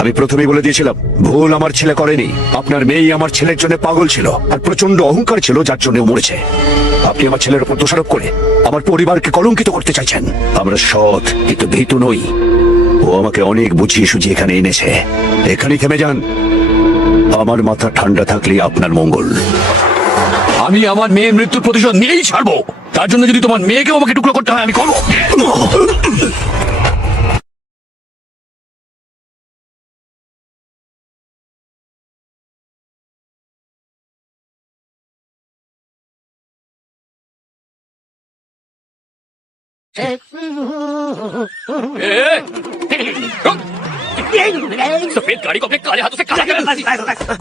আমি প্রথমেই বলে দিয়েছিলাম, ভুল আমার ছেলে করেনি। আপনার মেয়ে আমার ছেলের জন্য পাগল ছিল আর প্রচন্ড অহংকার ছিল, যার জন্য ও মরেছে। আপনি আমার ছেলের উপর দোষারোপ করে আমার পরিবারকে কলঙ্কিত করতে চাইছেন। আমরা সৎ কিন্তু ভীতু নই। ও আমাকে অনেক বুঝিয়ে সুঝিয়ে এখানে এনেছে। এখানে থেমে যান, আমার মাথা ঠান্ডা থাকলে আপনার মঙ্গল। আমি আমার মেয়ের মৃত্যুর প্রতিশোধ নিয়েই ছাড়বো। তার জন্য যদি তোমার মেয়েকেও আমাকে টুকরো করতে হয় আমি করবো। सफेद गाड़ी को अपने काले हाथों से काला कर।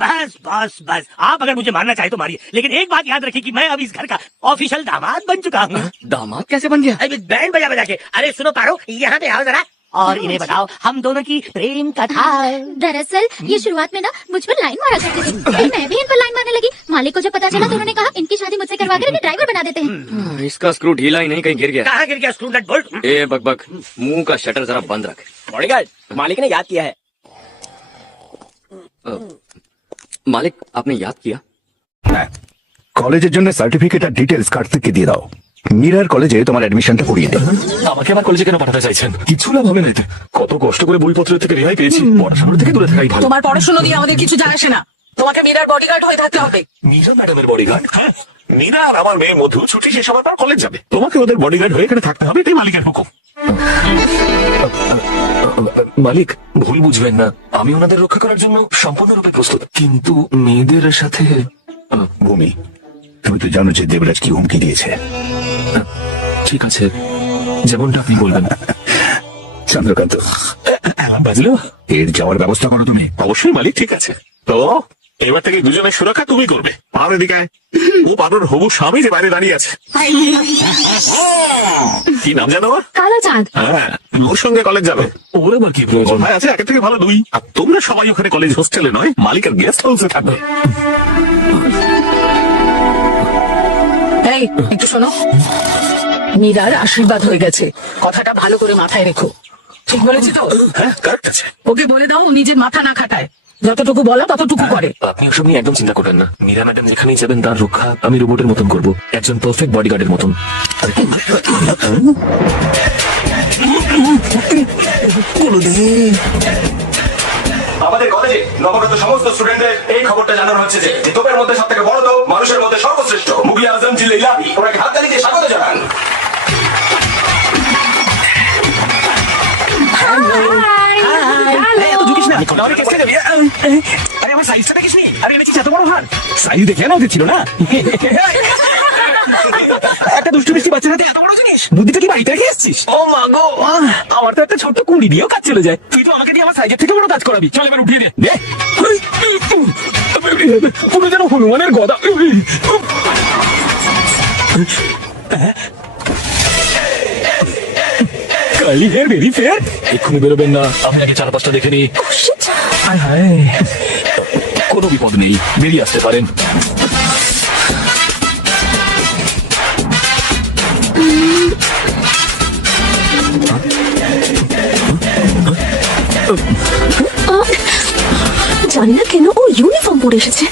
बस बस बस आप अगर मुझे मारना चाहे तो मारिए, लेकिन एक बात याद रखिए कि मैं अब इस घर का ऑफिशियल दामाद बन चुका हूँ। दामाद कैसे बन गया? अरे बैंड बजा बजा के। अरे सुनो पारो, यहाँ पे आओ जरा और इन्हें बताओ हम दोनों की प्रेम कथा। दरअसल ये शुरुआत में ना मुझ पर लाइन मारा करते थे, फिर मैं भी इन पर लाइन मारने लगी। मालिक को जब पता चला तो उन्होंने कहा इनकी शादी मुझसे करवा कर इन्हें ड्राइवर बना देते हैं। इसका स्क्रू ढीला ही नहीं कहीं गिर गया। कहाँ गिर गया स्क्रू नट बोल्ट? ए बकबक, मुंह का शटर जरा बंद रख। बॉडीगार्ड, मालिक ने याद किया है। मालिक आपने याद किया? কলেজের জন্য সার্টিফিকেট আর ডিটেলস কার্ড থেকে দিয়ে দাও। মিরার কলেজে তোমার অ্যাডমিশনটা করিয়ে দে। আমাকে আবার কলেজে কেন পাঠাতে চাইছেন? কিছু না ভাবে নিতে, কত কষ্ট করে বইপত্র থেকে রেহাই পেয়েছি, পড়াশোনা থেকে দূরে থাকাই ভালো। তোমার পড়াশোনা দিয়ে আমাদের কিছু যায় আসে না। তোমাকে মীরার বডিগার্ড হয়ে থাকতে হবে। মীরা ম্যাডামের বডিগার্ড? হ্যাঁ, মীরা আর আমার মেয়ে মধু ছুটি শেষ হওয়ার পর কলেজ যাবে, তোমাকে ওদের বডিগার্ড হয়ে এখানে থাকতে হবে, এটাই মালিকের হুকুম। মালিক ভুল বুঝবেন না, আমি ওনাদের রক্ষা করার জন্য সম্পূর্ণরূপে প্রস্তুত, কিন্তু মেয়েদের সাথে ভূমি, তুমি তো জানো যে দেবরাজ কি হুমকি দিয়েছে। ঠিক আছে, যেমনটা আপনি বলবেন। চন্দ্রকান্ত, বাজলো, এর যাওয়ার ব্যবস্থা করো তুমি। অবশ্যই মালিক, ঠিক আছে। তো এবার থেকে দুজনের সুরক্ষা তুমি করবে। পারো এদিকে আয়। ও পারোর হবু স্বামী যে বাইরে দাঁড়িয়ে আছে। কি নাম জানো ওর? কালা চাঁদ। হ্যাঁ, ওর সঙ্গে কলেজ যাবে। ওর আবার কি প্রয়োজন? ভাই আছে একের থেকে ভালো দুই। আর তোমরা সবাই ওখানে কলেজ হোস্টেলে নয়, মালিকের গেস্ট হাউসে থাকবে। এই একটু শোনো, মীরার আশীর্বাদ হয়ে গেছে, কথাটা ভালো করে মাথায় রেখো। ঠিক বলেছি তো? হ্যাঁ, কারেক্ট আছে। ওকে বলে দাও নিজের মাথা না খাটায়, যতটুকু বলা ততটুকু করে। আপনি ওসব নিয়ে একদম চিন্তা করবেন না। মীরা ম্যাডাম যেখানেই যাবেন তার রক্ষা আমি রোবটের মতন করব, একজন পারফেক্ট বডিগার্ডের মতন। আমাদের কলেজে নবগত সমস্ত স্টুডেন্টদের এই খবরটা জানানো হচ্ছে যে তোপের মধ্যে সব থেকে বড় তো মানুষের মধ্যে সর্বশ্রেষ্ঠ মুগলি আজম জিল ইলাহি ওনাকে হাততালি দিয়ে স্বাগত জানান। সাইজ দেখে না ওদের ছিল না। একটা দুষ্টু মিষ্টি বাচ্চার হাতে এত বড় জিনিস, বুদ্ধিটা কি বাড়িতে রেখে এসেছিস? ও মা গো, আমার তো একটা ছোট্ট কুড়ি দিয়েও কাজ চলে যায়। তুই তো আমাকে দিয়ে আমার সাইজের থেকে বড় কাজ করাবি। চল এবার উঠিয়ে দে। পুরো যেন হনুমানের গদা। কালি হেয়ার বেরি ফেয়ার। এক্ষুনি বেরোবেন না, আমি আগে চারপাশটা দেখে নিই। হায় হায়, কোনো বিপদ নেই, বেরিয়ে আসতে পারেন। জানি না কেন ও ইউনিফর্ম পরে এসেছে,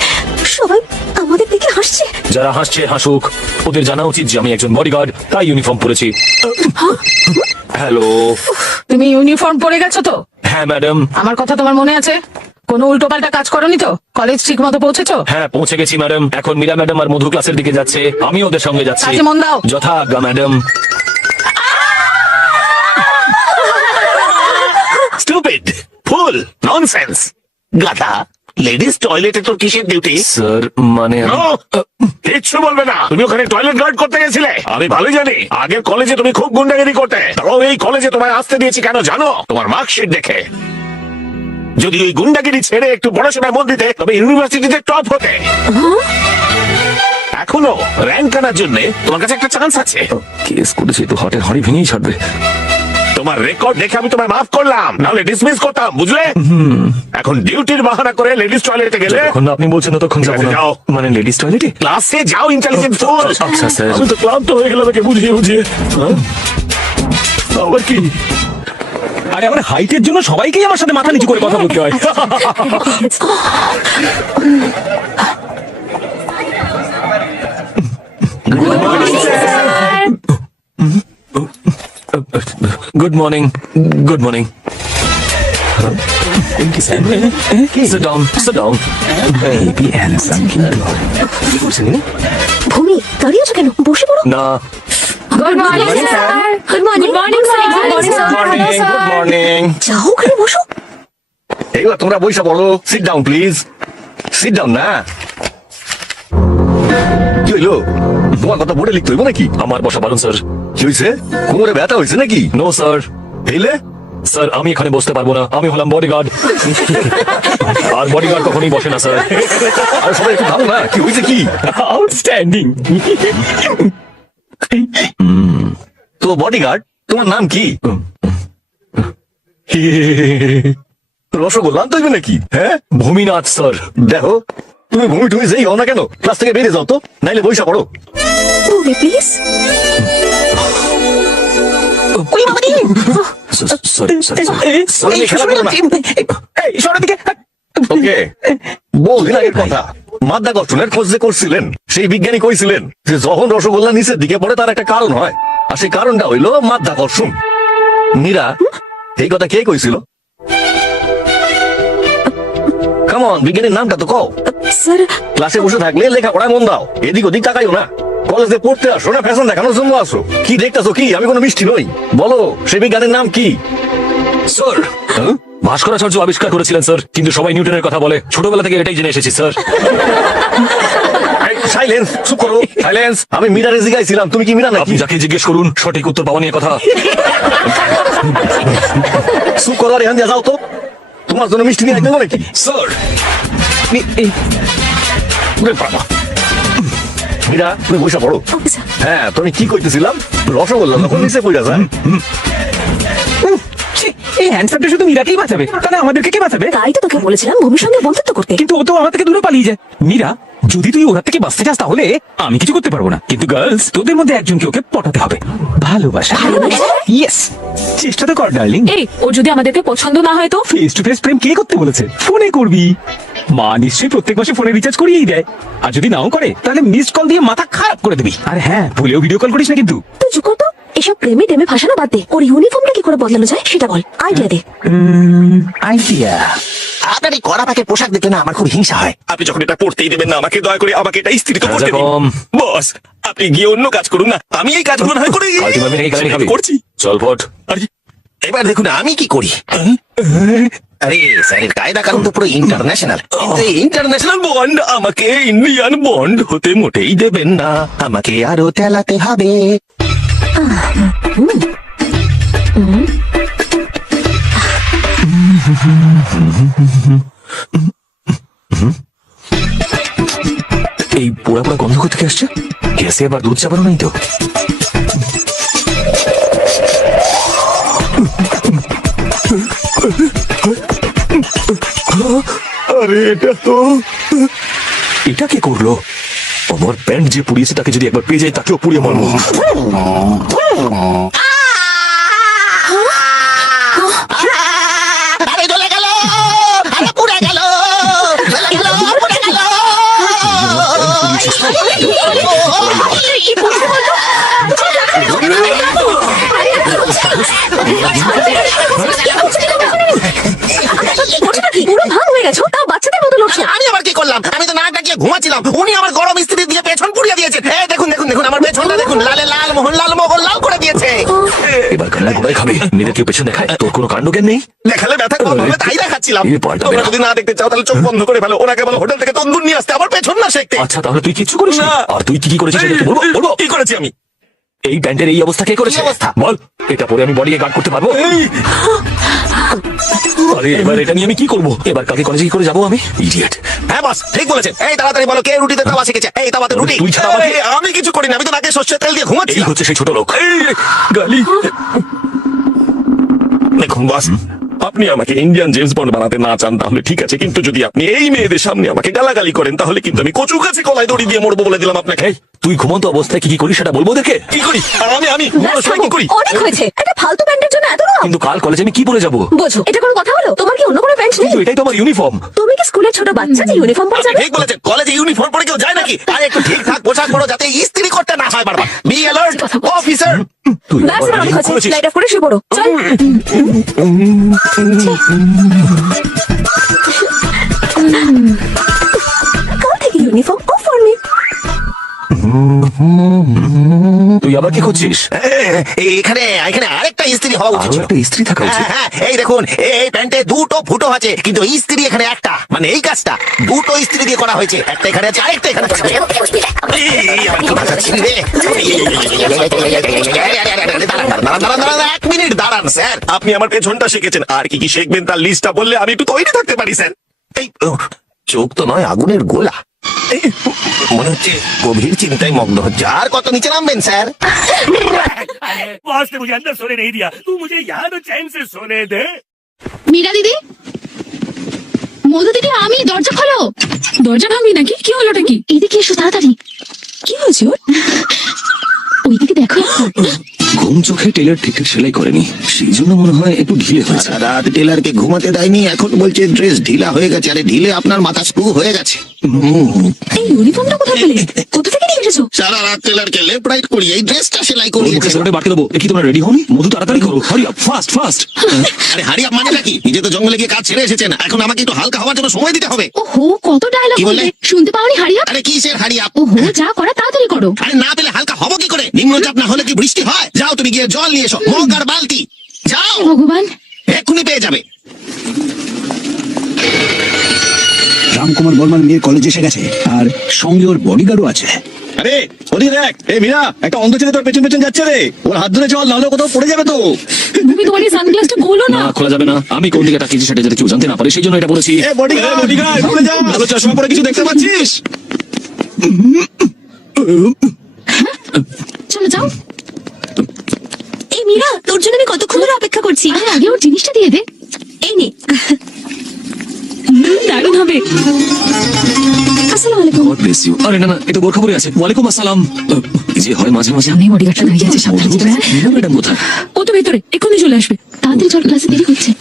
সবাই আমাদের দিকে হাসছে। যারা হাসছে হাসুক, ওদের জানা উচিত যে আমি একজন বডিগার্ড, তাই ইউনিফর্ম পরেছি। হ্যালো, তুমি ইউনিফর্ম পরে গেছো তো? হ্যাঁ ম্যাডাম। আমার কথা তোমার মনে আছে? কোনো উল্টোপাল্টা কাজ করনি তো? কলেজ ঠিক মতো পৌঁছেছো? হ্যাঁ পৌঁছে গেছি ম্যাডাম। এখন মীরা ম্যাডাম আর মধু ক্লাসের দিকে যাচ্ছে, আমি ওদের সঙ্গে যাচ্ছি। কাজে মন দাও। যথা আজ্ঞা ম্যাডাম। স্টুপিড, ফুল, ননসেন্স, গাধা। লেডিস টয়লেটে তোর কিসের ডিউটি? স্যার মানে কিচ্ছু বলবে না। তুমি ওখানে টয়লেট গার্ড করতে গেছিলে? আমি ভালো জানি আগের কলেজে তুমি খুব গুন্ডাগিরি করতে। তাও এই কলেজে তোমায় আসতে দিয়েছি কেন জানো? তোমার মার্কশিট দেখে। যদি ওই গুন্ডাগিরি ছেড়ে একটু পড়াশোনায় মন দিতে তবে ইউনিভার্সিটিতে টপ হতে। এখনো র্যাঙ্ক আনার জন্য তোমার কাছে একটা চান্স আছে। কেস করেছি তো হাটের হাড়ি ভেঙেই ছাড়বে। তোমার রেকর্ড দেখে আমি তোমায় মাফ করলাম, নাহলে ডিসমিস করতাম, বুঝলে? এখন ডিউটির বাহানা করে লেডিস টয়লেটে গেলে। যতক্ষণ না আপনি বলছেন ততক্ষণ যাবো না। যাও। মানে লেডিস টয়লেটে? ক্লাসে যাও, ইন্টেলিজেন্ট ফুল। আচ্ছা স্যার। আমি তো ক্লান্ত হয়ে গেলাম একে বুঝিয়ে বুঝিয়ে। আবার কি? আরে আমার হাইটের জন্য সবাইকেই আমার সাথে মাথা নিচু করে কথা বলতে হয়। Good morning, good morning. Sit down, sit down. Baby handsome কিন্তু কি করছেন ইনি? ভূমি দাঁড়িয়ে আছো কেন, বসে পড়ো। না। Good morning sir. Good morning sir. Good morning. যাও ওখানে বসো। এইবার তোমরা বইসা পড়ো। Sit down please. Sit down না। কি হইলো? তোমার কথা বোর্ডে লিখতে হইব নাকি? আমার বসা পারুন স্যার। কি হয়েছে? কোমরে ব্যথা হয়েছে নাকি? No sir. এইলে স্যার আমি এখানে বসতে পারবো না, আমি হলাম বডিগার্ড। আর বডিগার্ড কখনোই বসে না স্যার। আর সবাই একটু ভালো না, কি হয়েছে কি? আউটস্ট্যান্ডিং। তো বডিগার্ড তোমার নাম কি? রসগোল্লা আনতে হইবে নাকি? হ্যাঁ, ভূমিনাথ স্যার। দেখো তুমি ভূমি টুমি যেই হও না কেন, ক্লাস থেকে বেরিয়ে যাও তো, নাইলে বইসা পড়ো। ভূমি প্লিজ। ওকে, বহুদিন আগের কথা। মাধ্যাকর্ষণের খোঁজ যে করছিলেন, সেই বিজ্ঞানী কইছিলেন যে যখন রসগোল্লা নিচের দিকে পড়ে তার একটা কারণ হয়, আর সেই কারণটা হইল মাধ্যাকর্ষণ। মীরা, এই কথা কে কইছিল? কামন, বিজ্ঞানীর নামটা তো কও। স্যার ক্লাসে বসে থাকলে লেখাপড়ায় মন দাও, এদিক ওদিক তাকাইও না। কলেজে পড়তে আসো না ফ্যাশন দেখানোর জন্য আসো? কি দেখতেছো কি? আমি কোনো মিষ্টি নই। বলো সেই বিজ্ঞানীর নাম কি? স্যার, ভাস্করাচার্য আবিষ্কার করেছিলেন স্যার, কিন্তু সবাই নিউটনের কথা বলে। ছোটবেলা থেকে এটাই জেনে এসেছি স্যার। সাইলেন্স, চুপ করো, সাইলেন্স। আমি মীরারে জিজ্ঞাসিলাম, তুমি কি মীরা নাকি? আপনি যাকে জিজ্ঞেস করুন, সঠিক উত্তর পাওয়া নিয়ে কথা। চুপ করো, আর এখান দিয়ে যাও তো। তোমার জন্য মিষ্টি নিয়ে আইতে হবে নাকি? স্যার মীরা, তুমি বসে পড়ো। Okay sir. হ্যাঁ, তুমি কি কইতেছিলাম? রসগোল্লা যখন নিচে পড়ে যায়। এই হ্যান্ডসামটা শুধু মীরাকেই বাঁচাবে, তাহলে আমাদেরকে কে বাঁচাবে? তাই তো তোকে বলেছিলাম ভূমির সঙ্গে বন্ধুত্ব করতে। কিন্তু ও তো আমার থেকে দূরে পালিয়ে যায়। মীরা, যদি তুই ওরা থেকে বাঁচতে চাস তাহলে আমি কিছু করতে পারবো না, কিন্তু গার্লস তোদের মধ্যে একজনকে ওকে পটাতে হবে। ভালোবাসা। ইয়েস, চেষ্টা তো কর ডার্লিং। এই ও যদি আমাদেরকে পছন্দ না হয় তো? ফেস টু ফেস প্রেম কে করতে বলেছে? ফোনে করবি। মা নিশ্চয়ই প্রত্যেক মাসে ফোনে রিচার্জ করিয়েই দেয়। আর যদি নাও করে তাহলে মিসড কল দিয়ে মাথা খারাপ করে দিবি। আর হ্যাঁ, ভুলেও ভিডিও কল করিস না কিন্তু। তুই চুপ কর তো। এসব প্রেমে টেমে ফাঁসানো বাদ দে। ওর ইউনিফর্মটা কি করে বদলানো যায় সেটা বল, আইডিয়া দে। আইডিয়া। আপনার এই কড়া পাকের পোশাক দেখলে না আমার খুব হিংসা হয়। আপনি যখন এটা পড়তেই দেবেন না আমাকে, দয়া করে আমাকে এটা ইস্ত্রি তো করতে দিন। বস, আপনি গিয়ে অন্য কাজ করুন না, আমি এই কাজগুলো না হয় করে করছি। চল পট। আরে এবার দেখুন আমি কি করি। আরে স্যারের কায়দা কারণ তো পুরো ইন্টারন্যাশনাল। ইন্টারন্যাশনাল বন্ড, আমাকে ইন্ডিয়ান বন্ড হতে মোটেই দেবেন না, আমাকে আরো তেলাতে হবে। এই পোড়া পোড়া গন্ধ থেকে আসছে, গ্যাসে আবার দুধ চাপানো নাই তো? আরে এটা কে করলো? আমার প্যান্ট যে পুড়িয়েছে তাকে যদি একবার পেয়ে যায় তাকেও পুড়িয়ে মারবো। আরে জ্বলে গেল, আরে পুড়ে গেল, জ্বলে গেল, পুড়ে গেল। পুরো ভাঙ হয়ে গেছো, তাও বাচ্চাদের মতো লড়ছো। আমি আবার কি করলাম? আমি তো নাক ডাকিয়ে ঘুমাচ্ছিলাম, উনি আমার গরম ইস্ত্রি দিয়ে পেছন পুড়িয়ে দিয়েছেন। এই দেখুন দেখুন দেখুন, আমার পেছনটা দেখুন, লালে লাল মোহনলাল মোহন লাল করে দিয়েছে। এবার কান্না গোড়ায় খাবে, মেয়েদের কেউ পেছন দেখায়, তোর কোনো কাণ্ড জ্ঞান নেই। দেখালে ব্যথা কম হবে তাই দেখাচ্ছিলাম। তোমরা যদি না দেখতে চাও তাহলে চোখ বন্ধ করে ফেলো। ওনাকে বলো হোটেল থেকে তন্দুর নিয়ে আসতে, আমার পেছন না শেখতে। আচ্ছা তাহলে তুই কিছু করিস না? আর তুই কি করেছিস সেটা তো বলবো। বলবো কি করেছি আমি? এই প্যান্টের এই অবস্থা কে করেছে? বল, এটা পরে আমি বডিকে গার্ড করতে পারবো? আরে এবার এটা নিয়ে আমি কি করবো? এবার কাকে কলেজে কি করে যাবো আমি? ইডিয়েট। হ্যাঁ বস, ঠিক বলেছেন। এই তাড়াতাড়ি বলো কে রুটিতে তাওয়া শিখেছে। এই তাওয়াতে রুটি। তুই ছাড়া আমাকে- আমি কিছু করি না, আমি তো নাকে সর্ষের তেল দিয়ে ঘুমাচ্ছি। এই হচ্ছে সেই ছোট লোক। গালি। দেখুন বস, আপনি আমাকে ইন্ডিয়ান জেমস বন্ড বানাতে না চান তাহলে ঠিক আছে, কিন্তু যদি আপনি এই মেয়েদের সামনে আমাকে গালাগালি করেন তাহলে কিন্তু আমি কচু গাছে কলায় দড়ি দিয়ে মরবো বলে দিলাম আপনাকে। তুই ঘুমন্ত অবস্থায় কি কি করিস সেটা বলবো ওদেরকে? কি করি? আর আমি ব্যাস, কি করি? অনেক হয়েছে। একটা ফালতু প্যান্টের জন্য এত রকম। কিন্তু কাল কলেজে আমি কি পরে যাবো? বোঝো, এটা কোনো কথা হলো? হলো? তোমার কি অন্য কোনো প্যান্ট নেই? কিন্তু এটাই তো আমার ইউনিফর্ম। তুমি কি স্কুলের ছোট বাচ্চা যে ইউনিফর্ম পরে যাবে? ঠিক বলেছেন, কলেজে ইউনিফর্ম পরে কেউ যায় নাকি? আর একটু ঠিকঠাক পোশাক পরো যাতে ইস্ত্রি করতে না হয় বারবার। Be alert officer. তুই ব্যাস, আবার অনেক হয়েছে। করেছিস। লাইট অফ করে শুয়ে পড়ো। চল। কাল থেকে ইউনিফর্ম অফ ফর মি। তুই আবার কি করছিস? এখানে এখানে আরেকটা ইস্ত্রি হওয়া উচিত আরো ছিল। একটা ইস্ত্রি থাকা উচিত। হ্যাঁ, এই দেখুন, এই প্যান্টে দুটো ফুটো আছে, কিন্তু ইস্ত্রি এখানে একটা। মানে এই কাজটা দুটো ইস্ত্রি দিয়ে করা হয়েছে, একটা এখানে আছে, আরেকটা এখানে আছে। এই, আমার কি ভাষা ছিল রে? দাঁড়ান, 1 মিনিট দাঁড়ান স্যার। আপনি আমার পেছনটা শিখেছেন, আর কি কি শিখবেন তার লিস্টটা বললে আমি একটু তৈরি থাকতে পারি স্যার। এই চোখ তো নয়, আগুনের গোলা। এই, মনে হচ্ছে গভীর চিন্তায় মগ্ন হচ্ছে। আর কত নিচে নামবেন স্যার? अरे बॉस ने मुझे अंदर सोने नहीं दिया, तू मुझे यहाँ तो चैन से सोने दे। মীরা দিদি, মধু দিদি, আমি দরজা খোলো। দরজা ভাঙবি নাকি? কি হলোটা কি? এদিকে এসো তাড়াতাড়ি। কি হয়েছে ওর? ওইদিকে দেখো। ঘুম চোখে টেলার ঠিকঠাক সেলাই করেনি, সেই জন্য মনে হয় একটু ঢিলে হয়েছে। সারা রাত টেলারকে ঘুমাতে দেয়নি, এখন বলছে ড্রেস ঢিলা হয়ে গেছে। আরে ঢিলে আপনার মাথা স্ক্রু হয়ে গেছে। এই ইউনিফর্মটা কোথায় পেলে? কোথা থেকে নিয়ে এসেছো? সারা রাত টেলারকে লেফট রাইট করিয়ে এই ড্রেসটা সেলাই ওর করিয়েছে। মুখে সেলাইটা বাটকে দেবো। এ কি তোমরা রেডি হওনি? মধু তাড়াতাড়ি করো, হারি আপ, ফাস্ট ফাস্ট। আরে হারিয়া মানে নাকি? নিজে তো জঙ্গলে গিয়ে কাজ ছেড়ে এসেছেন, এখন আমাকে একটু হালকা হওয়ার জন্য সময় দিতে হবে। ওহো, কত ডায়লগ কি বললে? শুনতে পাওনি? হারিয়া। আরে কিসের হারিয়া? ওহো, যা করা তাড়াতাড়ি করো। আরে না পেলে হালকা হবো কি করে? নিম্নচাপ না হলে কি বৃষ্টি হয়? যাও তুমি গিয়ে জল নিয়ে এসো, মগ আর বালতি। যাও, ভগবান। এক্ষুনি পেয়ে যাবে। রামকুমার বর্মার মেয়ের কলেজ এসে গেছে, আর সঙ্গে ওর বডিগার্ডও আছে। আরে ওদিকে দেখ, এই মীরা, একটা অন্ধ ছেলে তোর পেছন পেছন যাচ্ছে রে। ওর হাত ধরে চল, নাহলে কোথাও পড়ে যাবে তো। তুমি তোমার এই সানগ্লাসটা খোলো না। না, খোলা যাবে না। আমি কোন দিকে তাকিয়েছি সেটা যাতে কেউ জানতে না পারে, সেই জন্য এটা বলেছি। এ বডিগার্ড, বডিগার্ড, পড়ে যা। ভালো চশমা পরে কিছু দেখতে পাচ্ছিস? চলো যাও। এই মীরা, তোর জন্য আমি কতক্ষণ ধরে অপেক্ষা করছি। আরে আগে ওর জিনিসটা দিয়ে দে। এই নে। দারুণ হবে। আসসালামু আলাইকুম। God bless you. আরে না না, এটা বোরখা পরে আছে। ওয়ালাইকুম আসসালাম। এই যে হয় মাঝে মাঝে। সামনে বডিগার্ডটা দাঁড়িয়ে আছে, সাবধানে যেতে হবে। মীরা ম্যাডাম কোথায়? ও তো ভেতরে, এক্ষুনি চলে আসবে। তাড়াতাড়ি চল, ক্লাসে দেরি হচ্ছে।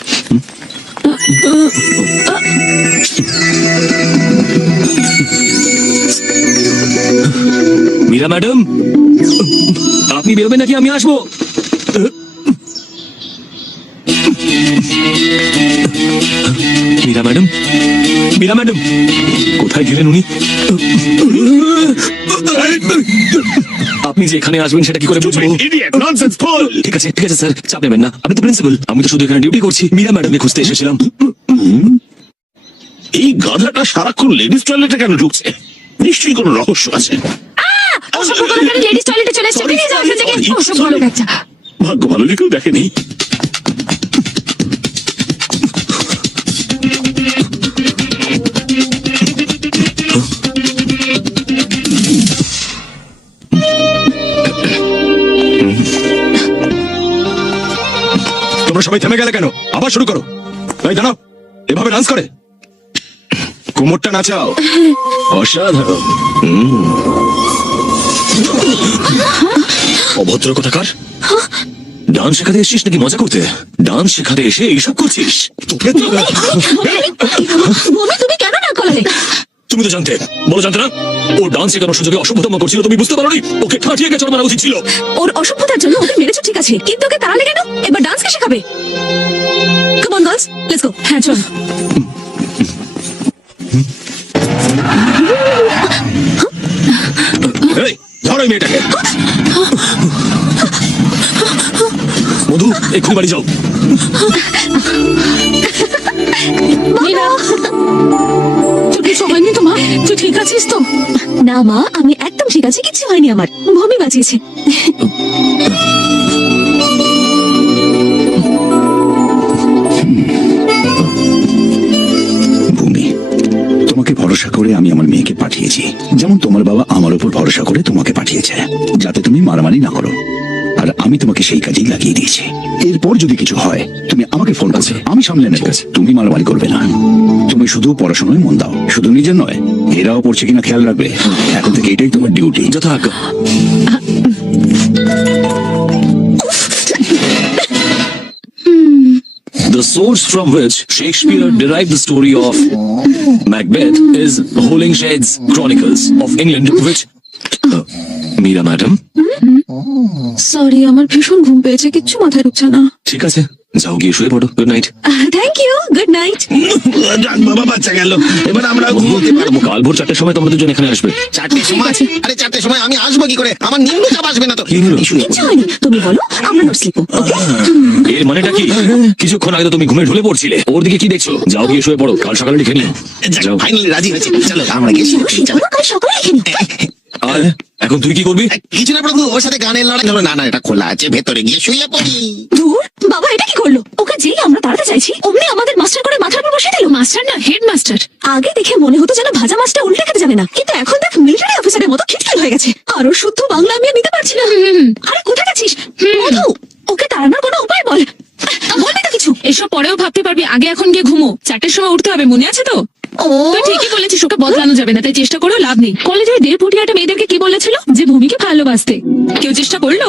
মীরা ম্যাডাম, আপনি বেরোবেন নাকি আমি আসবো? মীরা ম্যাডাম, মীরা ম্যাডাম, কোথায় গেলেন উনি? আপনি যে এখানে আসবেন সেটা কি করে বুঝবো? ইডিয়েট, ননসেন্স ফুল। ঠিক আছে ঠিক আছে স্যার, চাপ নেবেন না। আপনি তো প্রিন্সিপাল, আমি তো শুধু এখানে ডিউটি করছি। মীরা ম্যাডামকে খুঁজতে এসেছিলাম। এই গাধাটা সারাক্ষণ লেডিস টয়লেটে কেন ঢুকছে? নিশ্চয়ই কোনো রহস্য আছে। অসভ্য বলাকারী লেডিস টয়লেটে চলে এসেছে। বেরিয়ে যাও এখান থেকে। অসভ্য লোক একটা। ভাগ্য ভালো যে কেউ দেখেনি। তোমরা সবাই থেমে গেলে কেন? আবার শুরু করো। এই দাঁড়াও, এভাবে ডান্স করে কোমরটা নাচাও। অসাধারণ। অভদ্র কোথাকার। ডান্স শেখাতে এসেছিস নাকি মজা করতে? ডান্স শেখাতে এসে এইসব করছিস? তোকে তো ভূমি, তুমি কেন না কলালে? তুমি তো জানতে, বলো জানতে না? ও ডান্স শেখানোর সুযোগে অসভ্যতাম করছিল, তুমি বুঝতে পারোনি? ওকে ঠাঁটিয়ে গেছে, মারা উচিত ছিল। ওর অসভ্যতার জন্য ওকে মেরেছো ঠিক আছে, কিন্তু ওকে তাড়ালে কেন? এবার ডান্স কে শেখাবে? Come on girls, let's go. হ্যাঁ চল। এই ধরো এই মেয়েটাকে। মধু, এক্ষুনি বাড়ি যাও। মীরা, তোর কিছু হয়নি তো মা? তুই ঠিক আছিস তো? না মা, আমি একদম ঠিক আছি, কিছু হয়নি আমার। ভূমি বাঁচিয়েছে। ভূমি, তোমাকে ভরসা করে আমি আমার মেয়েকে পাঠিয়েছি, যেমন তোমার বাবা আমার উপর ভরসা করে তোমাকে পাঠিয়েছে, যাতে তুমি মারামারি না করো। আর আমি তোমাকে সেই কাজেই লাগিয়ে দিয়েছি। এরপর যদি কিছু হয় তুমি আমাকে ফোন করবে, আমি সামলে নেব। তুমি মারামারি করবে না। তুমি শুধু পড়াশোনায় মন দাও, শুধু নিজের নয়, এরাও পড়ছে কিনা খেয়াল রাখবে। এখন থেকে এটাই তোমার duty. যথাজ্ঞা। The source from which Shakespeare derived the story of Macbeth is Holinshed's Chronicles of England, which Meera madam. Sorry, আমার ভীষণ ঘুম পেয়েছে, কিচ্ছু মাথায় ঢুকছে না। ঠিক আছে, যাও গিয়ে শুয়ে পড়ো। Good night. Thank you, good night. যাক বাবা, বাচ্চা গেল, এবার আমরা ঘুমোতে পারবো। কাল ভোর 4টার সময় তোমরা দুজন এখানে আসবে। 4টের সময়? আরে 4টের সময় আমি আসবো কি করে? আমার নিম্নচাপ আসবে না তো? কি হলো? কিচ্ছু হয়নি, তুমি বলো, আমরা নোটস লিখবো। ওকে? এর মানেটা কি? কিছুক্ষণ আগে তো তুমি ঘুমে ঢলে পড়ছিলে, ওর দিকে কি দেখছো? যাও গিয়ে শুয়ে পড়ো, কাল সকালে লিখে নিও। যাও। ফাইনালি রাজি হয়েছে, চলো আমরা গেছি। যাবো, কাল সকালে লিখে নিই। আর এখন তুই কি করবি? কিছু না প্রভু, ওর সাথে গানের লড়াই হলো। না না, এটা খোলা আছে, ভেতরে গিয়ে শুয়ে পড়ি। দূর, বাবা এটা কি করলো? ওকে যেই আমরা তাড়াতে চাইছি অমনি আমাদের মাস্টার করে মাথার উপর বসিয়ে দিল। মাস্টার না, হেড মাস্টার। আগে দেখে মনে হতো যেন ভাজা মাছটা উল্টে খেতে জানে না, কিন্তু এখন দেখ মিলিটারি অফিসারের মতো খিটখিল হয়ে গেছে। আরো শুদ্ধ বাংলা আমি আর নিতে পারছি না। আরে কোথায় গেছিস মধু? ওকে তাড়ানোর কোনো উপায় বল, বলবি তো কিছু? এসব পরেও ভাবতে পারবি, আগে এখন গিয়ে ঘুমো। 4টের সময় উঠতে হবে, মনে আছে তো? ও তুই ঠিকই বলেছিস, ওকে বদলানো যাবে না, তাই চেষ্টা করেও লাভ নেই। কলেজে দেড়পুটিয়াটা মেয়েদেরকে কি বলেছিল? যে ভূমিকে ভালোবাসতে। কেউ চেষ্টা করলো?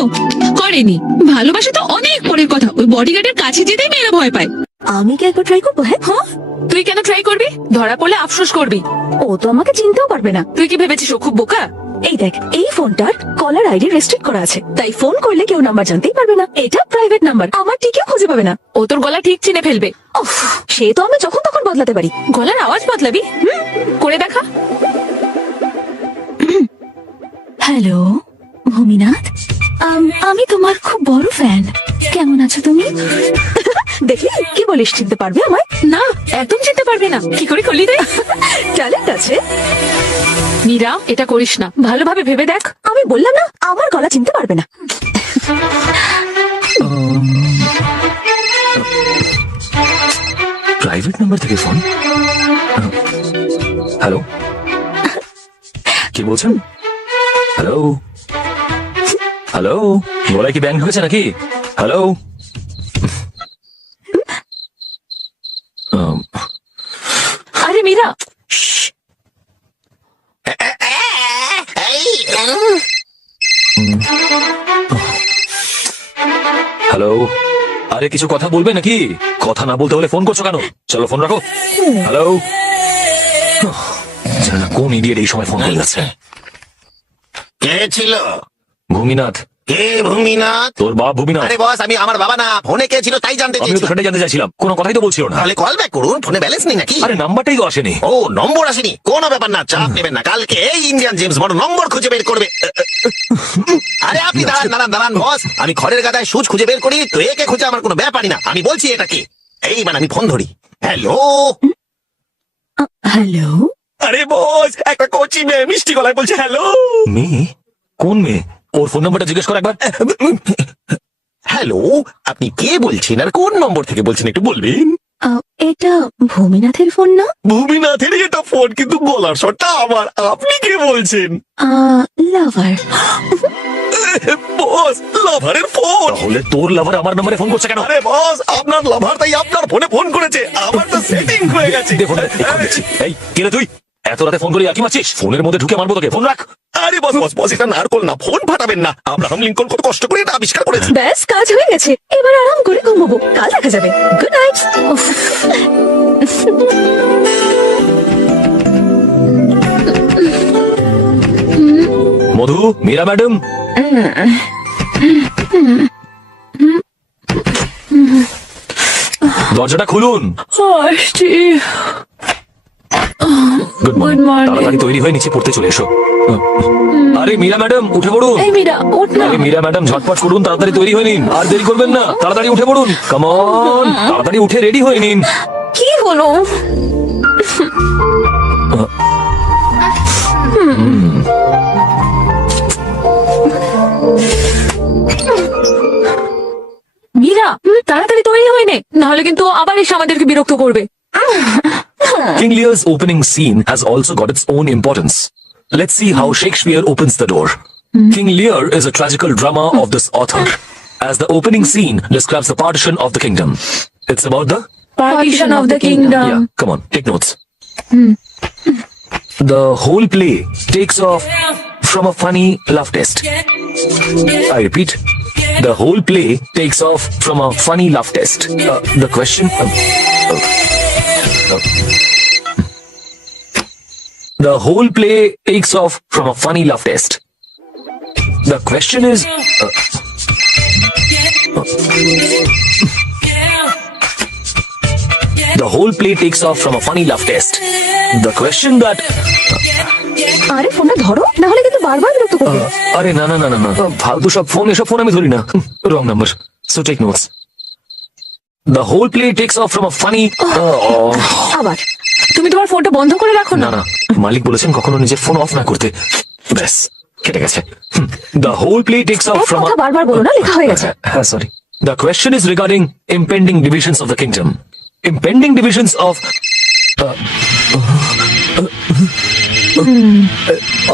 করেনি। ভালোবাসা তো অনেক পরের কথা, ওই বডিগার্ডের কাছে যেতেই মেয়েরা ভয় পায়। আমি কি একবার ট্রাই করবো? হ্যাঁ, হ্যাঁ, তুই কেন ট্রাই করবি? ধরা পড়লে আফসোস করবি। ও তো আমাকে চিনতেও পারবে না। তুই কি ভেবেছিস ও খুব বোকা? এই দেখ, এই ফোনটার কলার আইডি রেস্ট্রিক্ট করা আছে, তাই ফোন করলে কেউ নাম্বার জানতেই পারবে না। এটা প্রাইভেট নাম্বার, আমার ঠিকই খুঁজে পাবে না। ও তোর গলা ঠিক চিনে ফেলবে। উফ, সে তো আমি যখন তখন বদলাতে পারি। গলার আওয়াজ বদলাবি? করে দেখা। হ্যালো ভূমিনাথ, আমি তোমার খুব বড় ফ্যান। কেমন আছো তুমি? দেখি কি বলিস, চিনতে পারবে আমায়? না, একদম চিনতে পারবে না। কি করে করলি রে? ট্যালেন্ট আছে। মীরা, এটা করিস না, ভালোভাবে ভেবে দেখ। আমি বললাম না, আমার গলা চিনতে পারবে না। প্রাইভেট নাম্বার থেকে ফোন। হ্যালো, কি বলছেন? হ্যালো হ্যালো, গলায় কি ব্যাং ঢুকেছে নাকি? হ্যালো, আরে মীরা, হ্যালো, আরে কিছু কথা বলবে নাকি? কথা না বলতে হলে ফোন করছো কেন? চলো ফোন রাখো। হ্যালো, জানি না কোন ইডিয়েট এই সময় ফোন করে যাচ্ছে। কে ছিল? ভূমিনাথ। কে ভূমিনাথ? তোর বাপ ভূমিনাথ। আরে বস, আমি আমার বাবা না, ফোনে কে ছিল তাই জানতে আমিও তো চেয়েছিলাম। সেটাই জানতে চাইছিলাম, কোনো কথাই তো বলছিল না। তাহলে কল ব্যাক করুন, ফোনে ব্যালেন্স নেই নাকি? আরে নাম্বারটাই তো আসেনি। ও, নম্বর আসেনি, কোনো ব্যাপার না, চাপ নেবেন না, কালকে এই ইন্ডিয়ান জেমস বন্ড নম্বর খুঁজে বের করবে। আরে আপনি দাঁড়ান দাঁড়ান দাঁড়ান বস, আমি খড়ের গাদায় সুচ খুঁজে বের করি, তো একে খুঁজে আমার কোনো ব্যাপারই না। আমি বলছি এটা কি, এইবার আমি ফোন ধরি। হ্যালো হ্যালো, আরে বস, একটা কোচি মেয়ে মিষ্টি গলায় বলছে হ্যালো। মেয়ে? কোন মেয়ে? ওর ফোন নাম্বারটা জিজ্ঞেস কর একবার। হ্যালো, আপনি কে বলছেন আর কোন নম্বর থেকে বলছেন একটু বলবেন? এটা ভূমিনাথের ফোন না? ভূমিনাথের এটা ফোন, কিন্তু বলার শটটা আমার। আপনি কে বলছেন? লাভার। বস, লাভারের ফোন? তাহলে তোর লাভার আমার নাম্বারে ফোন করছে কেন? আরে বস, আপনার লাভার তাই আপনার ফোনে ফোন করেছে, আমার তো সেটিং হয়ে গেছে। দেখুন, এক্ষুনি দেখছি। এই কে রে তুই? এত রাতে ফোন করে কি মারছিস? ফোনের মধ্যে ঢুকে মারবো তোকে, ফোন রাখ। আরে বস বস বস, এটা নারকল না, ফোন ফাটাবেন না। আব্রাহাম লিঙ্কন কত কষ্ট করে এটা আবিষ্কার করেছে। ব্যাস, কাজ হয়ে গেছে, এবার আরাম করে ঘুমবো, কাল দেখা যাবে। Good night. Madhu, Meera madam. দরজাটা খুলুন। Good morning. তাড়াতাড়ি তৈরি হয়ে নিচে পড়তে চলে এসো। আরে মীরা ম্যাডাম, উঠে পড়ুন। এই মীরা, ওঠ না। আরে মীরা ম্যাডাম, ঝটপট করুন, তাড়াতাড়ি তৈরি হয়ে নিন, আর দেরি করবেন না। তাড়াতাড়ি উঠে পড়ুন, কাম অন, তাড়াতাড়ি উঠে রেডি হয়ে নিন। কি হলো? মীরা, তাড়াতাড়ি তৈরি হয়ে নে, নাহলে কিন্তু ও আবার এসে আমাদেরকে বিরক্ত করবে। King Lear's opening scene has also got its own importance. Let's see how Shakespeare opens the door. King Lear is a tragical drama of this author, as the opening scene describes the partition of the kingdom. It's about the Partition of the kingdom. Yeah, come on, take notes. The whole play takes off from a funny love test. I repeat, The whole play takes off from a funny laugh test. The question. The whole play takes off from a funny laugh test. The question is. The whole play takes off from a funny laugh test. The question that. আরে ফোনটা ধরো, না হলে কিন্তু বারবার বিরক্ত করবে। আরে না না না না না ফালতু সব ফোন, এসব ফোন আমি ধরি না। Wrong number, so take notes. The whole play takes off from a funny. আবার তুমি তোমার ফোনটা বন্ধ করে রাখো না না। না, মালিক বলেছেন কখনো নিজের ফোন অফ না করতে। ব্যাস কেটে গেছে। The whole play takes off এক from কথা a. বারবার বলো না, লেখা হয়ে গেছে। হ্যাঁ sorry. The question is regarding impending divisions of the kingdom. Impending divisions of.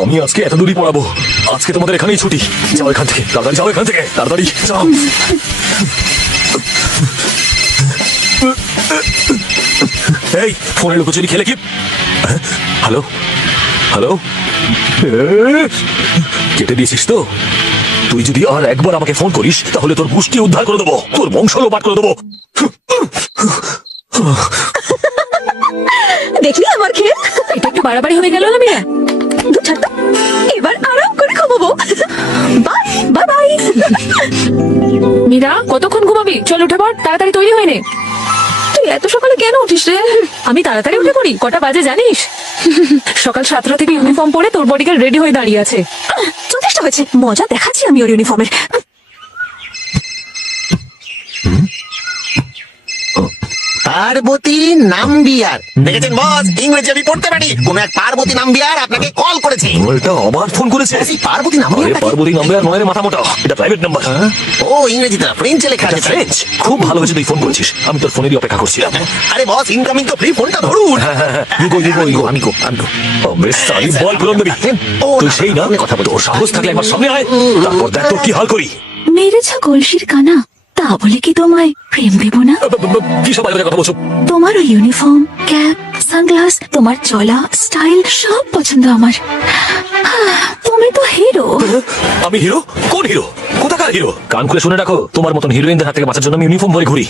আমি আজকে এত দূরই পড়াবো। আজকে তোমাদের এখানেই ছুটি। যাও এখান থেকে, তাড়াতাড়ি যাও এখান থেকে, তাড়াতাড়ি যাও। এই ফোনে লুকোচুরি খেলে কি? হ্যালো হ্যালো, কেটে দিয়েছিস তো? তুই যদি আর একবার আমাকে ফোন করিস তাহলে তোর পুষ্টি উদ্ধার করে দেবো, তোর বংশ লোপাট করে দেবো। দেখলি আমার খেয়ে? এটা একটু বাড়াবাড়ি হয়ে গেল না মিয়া? দু ছাড় তো, এবার আরাম করে ঘুমাবো। Bye bye bye. মীরা কতক্ষণ ঘুমাবি? চল উঠে পড়, তাড়াতাড়ি তৈরি হয়ে নে। তুই এত সকালে কেন উঠিস রে? আমি তাড়াতাড়ি উঠে পড়ি। কটা বাজে জানিস? সকাল 7টা থেকে ইউনিফর্ম পরে তোর বডিগার্ড রেডি হয়ে দাঁড়িয়ে আছে। যথেষ্ট হয়েছে, মজা দেখাচ্ছি আমি ওর ইউনিফর্মের। পার্বতী নাম্বিয়ার দেখেছেন বস? ইংরেজি আমি পড়তে পারি। কোন এক পার্বতী নাম্বিয়ার আপনাকে কল করেছে। এটা আবার ফোন করেছে? এই পার্বতী আরে নাম্বিয়ার পার্বতী নাম্বার নয় রে মাথা মোটা, এটা প্রাইভেট নাম্বার। ও ইংরেজিতে না, ফ্রেঞ্চে লেখা আছে। ফ্রেঞ্চ? খুব ভালো হয়েছে তুই ফোন করেছিস, আমি তোর ফোনেরই অপেক্ষা করছিলাম। আরে বস ইনকামিং তো ফ্রি, ফোনটা ধরুন। আমি গো বেশ সারি বল পুরন দেবি। তুই সেই না কথা বল, ওর সাহস থাকলে আমার সামনে আয়, তারপর দেখ তোর কি হাল করি। মেরেছ কলসির কানা, তা বলে কি তোমায় প্রেম দেব না? কি সব বাইরে কথা বলছো? তোমার ওই ইউনিফর্ম, ক্যাপ, সানগ্লাস, তোমার চলা স্টাইল সব পছন্দ আমার। তুমি তো হিরো। আমি হিরো? কোন হিরো? কোথাকার হিরো? কান খুলে শুনে রাখো, তোমার মতন হিরোইনদের হাত থেকে বাঁচার জন্য আমি ইউনিফর্ম পরে ঘুরি।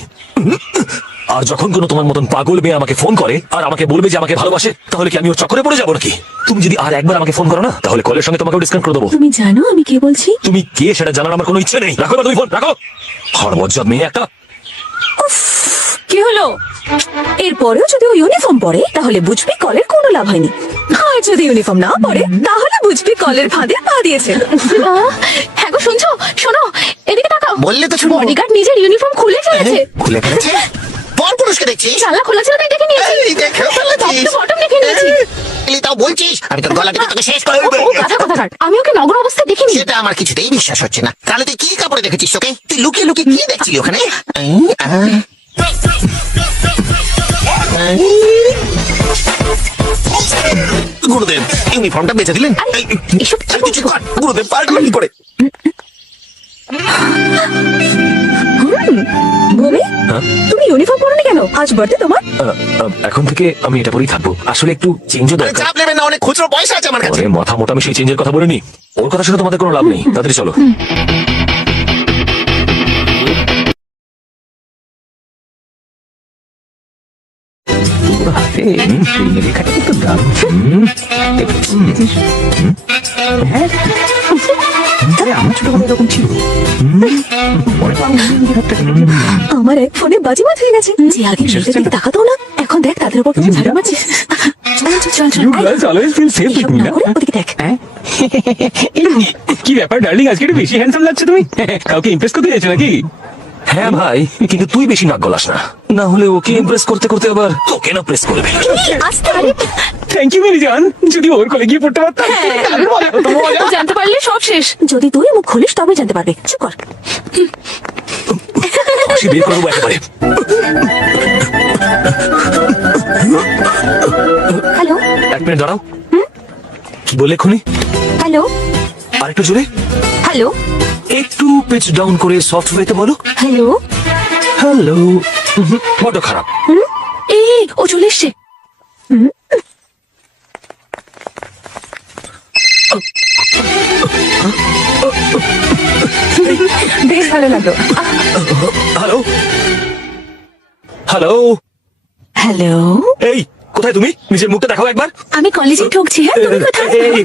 আর যখন কোনো তোমার মতন পাগল মেয়ে আমাকে ফোন করে আর আমাকে বলবে যে আমাকে ভালোবাসে, তাহলে কি আমি ওর চক্করে পড়ে যাবো নাকি? তুমি যদি আর একবার আমাকে ফোন করো না, তাহলে কলের সঙ্গে তোমাকে ডিসকাউন্ট করে দেবো। তুমি জানো আমি কে বলছি? তুমি কে সেটা জানার আমার কোনো ইচ্ছে নেই। রাখো না তুমি ফোন, রাখো। হরমজ্জাদ মেয়ে একটা। কি হলো? এরপরেও যদি ও ইউনিফর্ম পরে তাহলে বুঝবি কলের কোনো লাভ হয়নি। আর যদি ইউনিফর্ম না পরে তাহলে বুঝবি কলের ফাঁদে পা দিয়েছে। হ্যাঁ গো, শুনছো? শোনো, এদিকে তাকাও। বললে তো শুনবো। বডিগার্ড নিজের ইউনিফর্ম খুলে ফেলেছে। খুলে ফেলেছে? পর পুরুষকে দেখছি। জানলা খোলা ছিল তাই দেখে নিয়েছি। এই দেখে ফেলেছিস? বটম দেখে নিয়েছি। এলি তাও বলছিস? আমি তোর গলা কেটে তোকে শেষ করে দেবো। ও গাধা কোথাকার, আমি ওকে নগ্ন অবস্থায় দেখিনি। সেটা আমার কিছুতেই বিশ্বাস হচ্ছে না। তাহলে তুই কি কাপড়ে দেখেছিস ওকে? তুই লুকিয়ে লুকিয়ে কি দেখছিলি ওখানে? গুরুদেব ইউনিফর্মটা বেঁচে দিলেন। এসব কি তুই চুপ কর। গুরুদেব পারলো কি করে? ভূমি, তুমি ইউনিফর্ম পরোনি কেন? আজ বার্থডে তোমার। এখন থেকে আমি এটা পরেই থাকবো। আসলে একটু চেঞ্জও আরে দরকার। চাপ নেবেন না, অনেক খুচরো পয়সা আছে আমার কাছে। আরে মাথা মোটা, আমি সেই চেঞ্জের কথা বলিনি। ওর কথা শুনে তোমাদের কোনো লাভ নেই, তাড়াতাড়ি চলো। আমার এক ফোনে বাজিমাত হয়ে গেছে। যে আগে মেয়েদের দিকে তাকাতো না, এখন দেখ তাদের উপর কেমন ঝাড়ু মারছিস। চল চল চল, এসব না করে ওদিকে দেখ। কি ব্যাপার ডার্লিং, আজকে একটু বেশি হ্যান্ডসাম লাগছে তুমি। কাউকে ইমপ্রেস করতে চাইছো নাকি? হ্যাঁ ভাই, কিন্তু তুই বেশি নাক গলাস না, না হলে ওকে ইমপ্রেস করতে করতে আবার তোকে না প্রেস করবে। আস্তে আরে, থ্যাংক ইউ মেরি জান, যদি ওর কোলে গিয়ে পড়তে পারতাম দারুণ মজা হতো, মজা। জানতে পারলে সব শেষ। যদি তুই মুখ খুলিস তবে জানতে পারবে। চুপ কর। হাসি বের করবো একেবারে। হ্যালো, এক মিনিট দাঁড়াও। কি বললে খুনি? হ্যালো, আর একটু জোরে, হ্যালো, একটু পিচ ডাউন করে সফট ওয়েতে বলো। হ্যালো। হ্যালো। বড্ড খারাপ। এই ও চলে এসছে। বেশ ভালো লাগলো। হ্যালো হ্যালো হ্যালো, এই কোথায় তুমি? নিজের মুখটা দেখাও একবার। আমি কলেজে ঢুকছি। হ্যাঁ, তুমি কোথায়? এই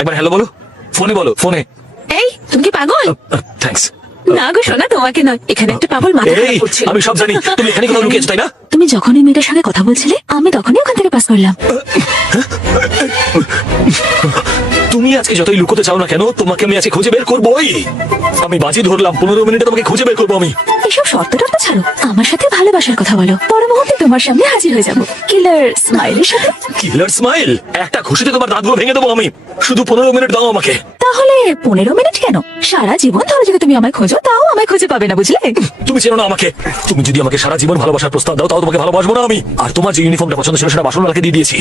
একবার হ্যালো বলো, ফোনে বলো, ফোনে। এই, তুমি কি পাগল? থ্যাঙ্কস। না গো শোনা, তোমাকে নয়, এখানে একটা পাগল মাথা এই খারাপ করছিল। আমি সব জানি, তুমি এখানে কোথাও লুকিয়েছো তাই না? তুমি যখন ওই মেয়েটার সঙ্গে কথা বলছিলে, আমি তখনই ওখান থেকে পাস করলাম। তুমি আজকে যতই লুকোতে চাও না কেন, তোমাকে আমি আজকে খুঁজে বের করবোই। আমি বাজি ধরলাম 15 মিনিটে তোমাকে খুঁজে বের করবো আমি। এসব শর্ত টর্ত ছাড়ো, আমার সাথে ভালোবাসার কথা বলো। পর মুহূর্তে তোমার সামনে হাজির হয়ে যাবো কিলার স্মাইলের সাথে। কিলার স্মাইল? একটা খুশিতে তোমার দাঁতগুলো ভেঙে দেবো আমি। শুধু 15 মিনিট দাও আমাকে। তাহলে 15 মিনিট কেন, সারা জীবন ধরে যদি তুমি আমায় খোঁজো, তাও আমায় খুঁজে পাবে না, বুঝলে? তুমি চেনো না আমাকে। তুমি যদি আমাকে সারা জীবন ভালোবাসার প্রস্তাব দাও, তাও তোমাকে ভালোবাসবো না আমি। আর তোমার যে ইউনিফর্মটা পছন্দ ছিল সেটা বাসনওয়ালাকে দিয়ে দিয়েছি।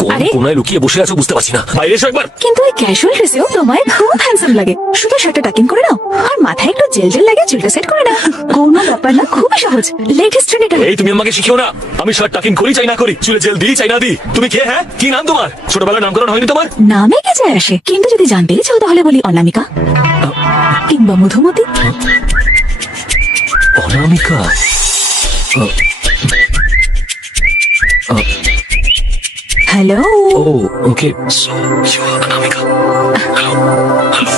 কোন আরে? কোনায় লুকিয়ে বসে আছো বুঝতে পারছি না। বাইরে এসো একবার। কিন্তু এই ক্যাজুয়াল ড্রেসেও তোমায় খুব হ্যান্ডসাম লাগে। শুধু শার্টটা টাকিং করে নাও, আর মাথায় একটু জেল জেল লাগে, চুলটা সেট করে নাও। কোনো ব্যাপার না, খুবই সহজ। লেটেস্ট ট্রেন্ড এটা। এই তুমি আমাকে শিখিও না। আমি শার্ট টাকিং করি চাই না করি, চুলে জেল দিই চাই না দিই। তুমি কে? হ্যাঁ, কি নাম তোমার? ছোটবেলায় নামকরণ হয়নি তোমার? নামে কে যায় আসে, কিন্তু যদি জানতে চাও তাহলে বলি অনামিকা কিংবা মধুমতি। অনামিকা? হ্যালো, ও okay, so you are Anamika. Hello hello.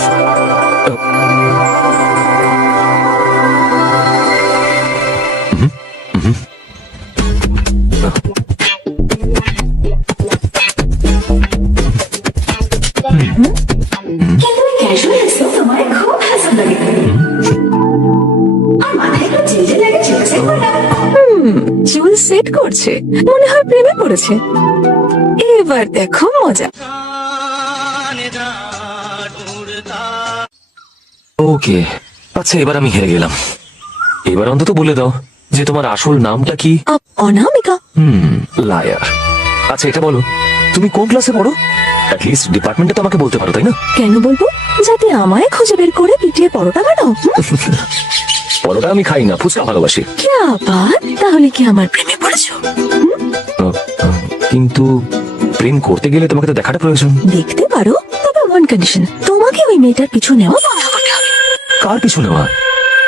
কিন্তু এই ক্যাজুয়াল ড্রেসেও তোমায় খুব হ্যান্ডসাম লাগে। আর মাথায় একটু জেল জেল লাগে, চুলটা সেট করে নাও। চুল সেট করছে, মনে হয় প্রেমে পড়েছে। এবার দেখো মজা। ওকে, আচ্ছা এবার আমি হেরে গেলাম। এবার অন্তত বলে দাও যে তোমার আসল নামটা কি? অনামিকা। লায়ার। আচ্ছা এটা বলো, তুমি কোন ক্লাসে পড়ো? অ্যাটলিস্ট ডিপার্টমেন্টে তো আমাকে বলতে পারো তাই না? কেন বলবো? যাতে আমায় খুঁজে বের করে পিটিয়ে পরোটা বানাও। পরোটা আমি খাই না, ফুচকা ভালোবাসি। কি আবার? তাহলে কি আমার প্রেমে পড়েছো? কিন্তু প্রেম করতে গেলে তোমাকে তো দেখাটা প্রয়োজন। দেখতে পারো, তবে ওয়ান কন্ডিশন, তোমাকে ওই মেয়েটার পিছু নেওয়া বন্ধ করতে হবে। কার পিছু নেওয়া?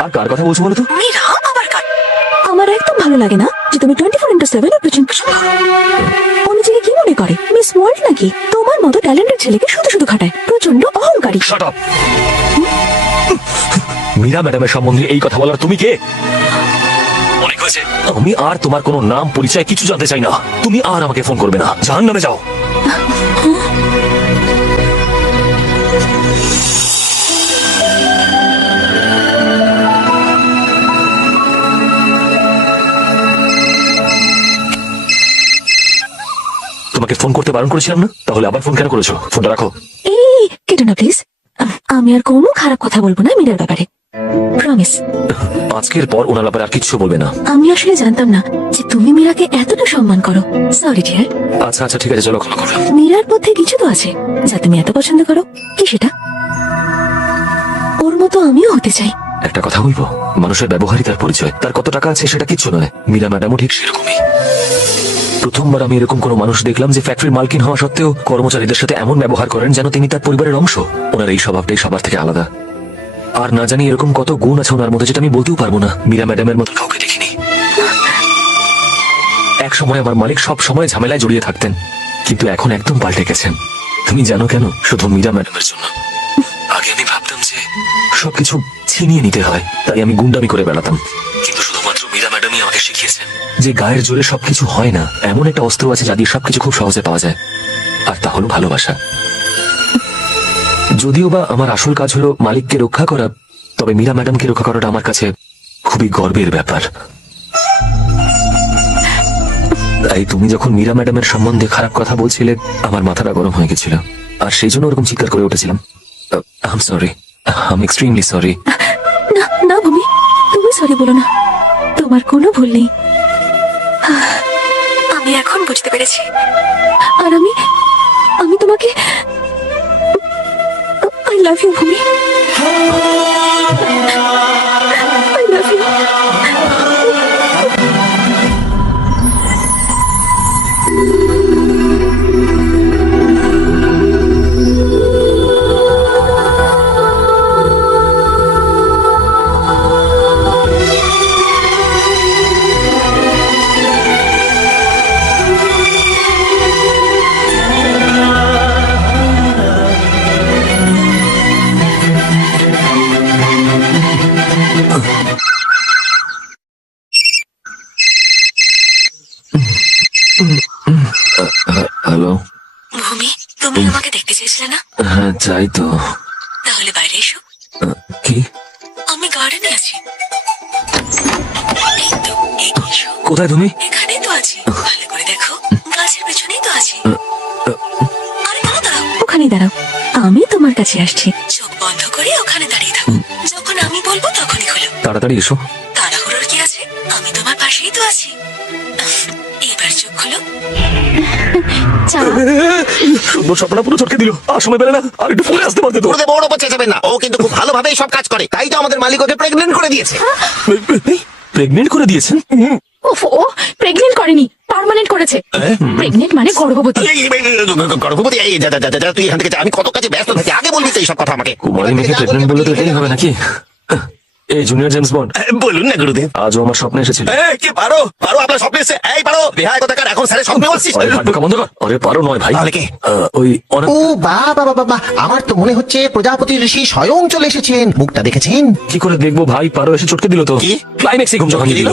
আর কার কথা বলছো বলো তো? মীরা আবার কার? আমার একদম ভালো লাগে না যে তুমি 24/7 ওর পেছন পেছন ঘোরো। ও নিজেকে কি মনে করে, মিস ওয়ার্ল্ড নাকি? তোমার মতো ট্যালেন্টেড ছেলেকে শুধু শুধু খাটায়, প্রচন্ড অহংকারী। Shut up. মীরা ম্যাডামের সম্বন্ধে এই কথা বলার তুমি কে? অনেক হয়েছে। আমি আর তোমার কোনো নাম পরিচয় কিছু জানতে চাই না। তুমি আর আমাকে ফোন করবে না, জাহান্নামে যাও। তোমাকে ফোন করতে বারণ করেছিলাম না? তাহলে আবার ফোন কেন করেছো? ফোনটা রাখো। এই কেটো না প্লিজ। আমি আর কোনো খারাপ কথা বলবো না মীরার ব্যাপারে, প্রমিস। আজকের পর ওনার ব্যাপারে আর কিচ্ছু বলবে না। আমি আসলে জানতাম না যে তুমি মীরাকে এতটা সম্মান করো। Sorry dear. আচ্ছা আচ্ছা ঠিক আছে, চলো ক্ষমা করো। মীরার মধ্যে কিছু তো আছে যা তুমি এত পছন্দ করো। কি সেটা? ওর মতো আমিও হতে চাই। একটা কথা বলবো, মানুষের ব্যবহারই তার পরিচয়। তার কত টাকা আছে সেটা কিচ্ছু নয়। মীরা ম্যাডামও ঠিক সেরকমই। প্রথমবার আমি এরকম কোনো মানুষ দেখলাম যে ফ্যাক্টরির মালকিন হওয়া সত্ত্বেও কর্মচারীদের সাথে এমন ব্যবহার করেন যেন তিনি তার পরিবারের অংশ। ওনার এই স্বভাবটাই সবার থেকে আলাদা। আর না জানি এরকম কত গুণ আছে ওনার মধ্যে যেটা আমি বলতেও পারবো না। মীরা ম্যাডামের মতো কাউকে দেখিনি। এক সময় আমার মালিক সব সময় ঝামেলায় জড়িয়ে থাকতেন, কিন্তু এখন একদম পাল্টে গেছেন। তুমি জানো কেন? শুধু মীরা ম্যাডামের জন্য। আগে আমি ভাবতাম যে সবকিছু ছিনিয়ে নিতে হয়, তাই আমি গুন্ডামি করে বেড়াতাম। কিন্তু শুধুমাত্র মীরা ম্যাডামই আমাকে শিখিয়েছেন যে গায়ের জোরে সবকিছু হয় না। এমন একটা অস্ত্র আছে যা দিয়ে সবকিছু খুব সহজে পাওয়া যায়, আর তা হলো ভালোবাসা। যদিও বা আমার আসল কাজ হলো মালিককে রক্ষা করা, তবে মীরা ম্যাডামকে রক্ষা করাটা আমার কাছে খুবই গর্বের ব্যাপার। তাই তুমি যখন মীরা ম্যাডামের সম্বন্ধে খারাপ কথা বলছিলে, আমার মাথাটা গরম হয়ে গেছিল, আর সেই জন্য ওরকম চিৎকার করে উঠেছিলাম। I am sorry, I am extremely sorry. না না ভূমি, তুমি সরি বলো না, তোমার কোনো ভুল নেই। আমি এখন বুঝতে পেরেছি। আর আমি তোমাকে আই লাভ ইউ ভূমি, আই লাভ ইউ। হ্যালো। ভূমি, তুমি আমাকে দেখতে চেয়েছিলে না? হ্যাঁ চাই তো। তাহলে বাইরে এসো। কি? আমি গার্ডেনে আছি। এই তো, এসো। কোথায় তুমি? এখানেই তো আছি। ভালো করে দেখো, গাছের পেছনেই তো আছি। আরে কেন দাঁড়াও? ওখানেই দাঁড়াও, আমি তোমার কাছে আসছি। চোখ বন্ধ করে ওখানে দাঁড়িয়ে থাকো। যখন আমি বলবো তখনই খোলো। তাড়াতাড়ি এসো। তাড়াহুড়োর কি আছে? আমি তোমার পাশেই তো আছি। এবার চোখ খোলো। সুন্দর স্বপ্নটা পুরো চটকে দিল। আর সময় পেলে না, আর একটু পরে আসতে পারতে তো। গুরুদেব ওর ওপর চেঁচাবেন না, ও কিন্তু খুব ভালোভাবেই সব কাজ করে, তাই তো আমাদের মালিক ওকে প্রেগনেন্ট করে দিয়েছে। প্রেগনেন্ট করে দিয়েছেন? উফ, ও প্রেগনেন্ট করেনি, পার্মানেন্ট করেছে। প্রেগনেন্ট মানে গর্ভবতী। গর্ভবতী? এই যা যা যা যা, তুই এখান থেকে যা, আমি কত কাজে ব্যস্ত থাকি, আগে বলবি তো এইসব কথা আমাকে। কুমারী মেয়েকে প্রেগনেন্ট বললে তো এটাই হবে নাকি? এই জুনিয়র জেমস বন্ড, বলুন না গুরুদেব। আজও আমার স্বপ্নে এসেছিল। কি পারো পারো, আপনার স্বপ্নে এসে এই পারো বেহায় কোথাকার, এখন স্যারের স্বপ্নে আসছিস। আরে ফাটকা বন্ধ কর। আরে পারো নয় ভাই। তাহলে কে? ওই অনেক। ও বাবা বাবা বাবা, আমার তো মনে হচ্ছে প্রজাপতি ঋষি স্বয়ং চলে এসেছেন। মুখটা দেখেছেন? কি করে দেখবো ভাই, পারো এসে চটকে দিল তো। কি? ক্লাইম্যাক্সে ঘুম চটকে দিল।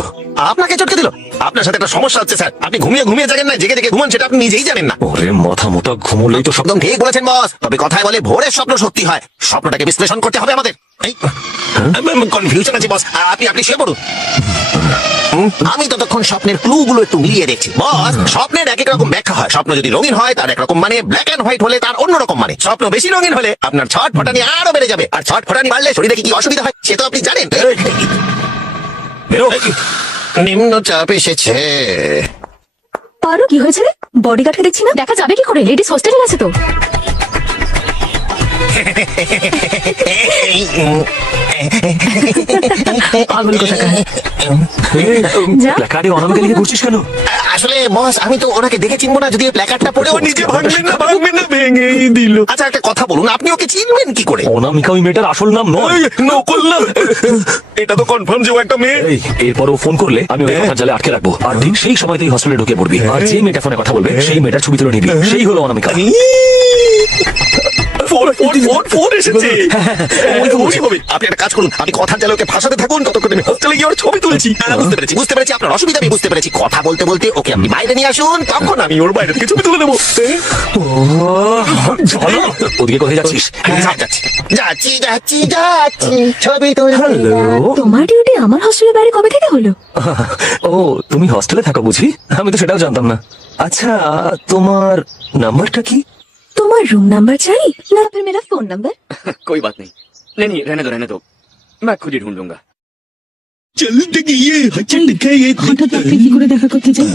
আপনাকে চটকে দিল? আপনার সাথে একটা সমস্যা হচ্ছে স্যার, আপনি ঘুমিয়ে ঘুমিয়ে জানেন না, জেগে জেগে ঘুমান, সেটা আপনি নিজেই জানেন না। ওরে মাথা মোটা, ঘুমোলেই তো সব। একদম ঠিক বলেছেন বস, তবে কথায় বলে ভোরের স্বপ্ন সত্যি হয়, স্বপ্নটাকে বিশ্লেষণ করতে হবে আমাদের। কনফিউশন আছে বস, আপনি শুয়ে পড়ুন। আমি ততক্ষণ স্বপ্নের ক্লু গুলো একটু মিলিয়ে দেখছি। বস, স্বপ্নের এক এক রকম ব্যাখ্যা হয়। স্বপ্ন যদি রঙিন হয় তার একরকম মানে, ব্ল্যাক এন্ড হোয়াইট হলে তার অন্যরকম মানে। স্বপ্ন বেশি রঙিন হলে আপনার ছটফটানি আরো বেড়ে যাবে, আর ছটফটানি বাড়লে শরীরে কি অসুবিধা হয় সে তো আপনি জানেন। নিম্নচাপ এসেছে। পারো, কি হয়েছে রে? বডিগার্ডকে দেখছি না, দেখা যাবে কি করে? লেডিস হোস্টেলে আছে তো। পাগল কোথাকার। যা। প্ল্যাকার্ডে অনামিকা লিখে ঘুরছিস কেন? আসলে বস, আমি তো ওনাকে দেখে চিনবো না যদি প্ল্যাকার্ডটা পড়ে ও নিজে ভাঙবেন না, ভেঙেই দিল। আচ্ছা একটা কথা বলুন, আপনি ওকে চিনবেন কি করে? অনামিকা ওই মেয়েটার আসল নাম নয়। নকল না, এটা তো কনফার্ম যে ও একটা মেয়ে। এই এরপরও ফোন করলে আমি ওই কথার জালে আটকে রাখবো, আর ঠিক সেই সময়তেই হসপিটালে ঢুকে পড়বি, আর যে মেয়েটা ফোনে কথা বলবে সেই মেয়েটার ছবি তুলে নিবি, সেই হলো অনামিকা। ফোন এসেছে। ওই হবে। আপনি একটা কাজ করুন, আপনি কথার জালে ওকে ফাঁসাতে থাকুন, ততক্ষণে আমি হোস্টেলে গিয়ে ওর ছবি তুলেছি। বুঝতে পেরেছি আপনার অসুবিধা, আমি বুঝতে পেরেছি। কথা বলতে বলতে ওকে আপনি বাইরে নিয়ে আসুন, তখন আমি ওর বাইরে থেকে ছবি তুলে নেবো। চলো, ওদিকে কোথায় যাচ্ছিস? যাচ্ছি যাচ্ছি যাচ্ছি ছবি তুলে। হ্যালো। তোমার ডিউটি আমার হোস্টেলের বাইরে কবে থেকে হলো? ও, তুমি হস্টেলে থাকো বুঝি? আমি তো সেটাও জানতাম না। আচ্ছা, তোমার নাম্বারটা কি? তোমার রুম নাম্বার চাই না फिर मेरा फोन नंबर? कोई बात नहीं, नहीं रहने दो, मैं खुद ही ढूंढ लूंगा। চলতে গিয়ে হঠাৎ আপনি কি করে দেখা করতে চান?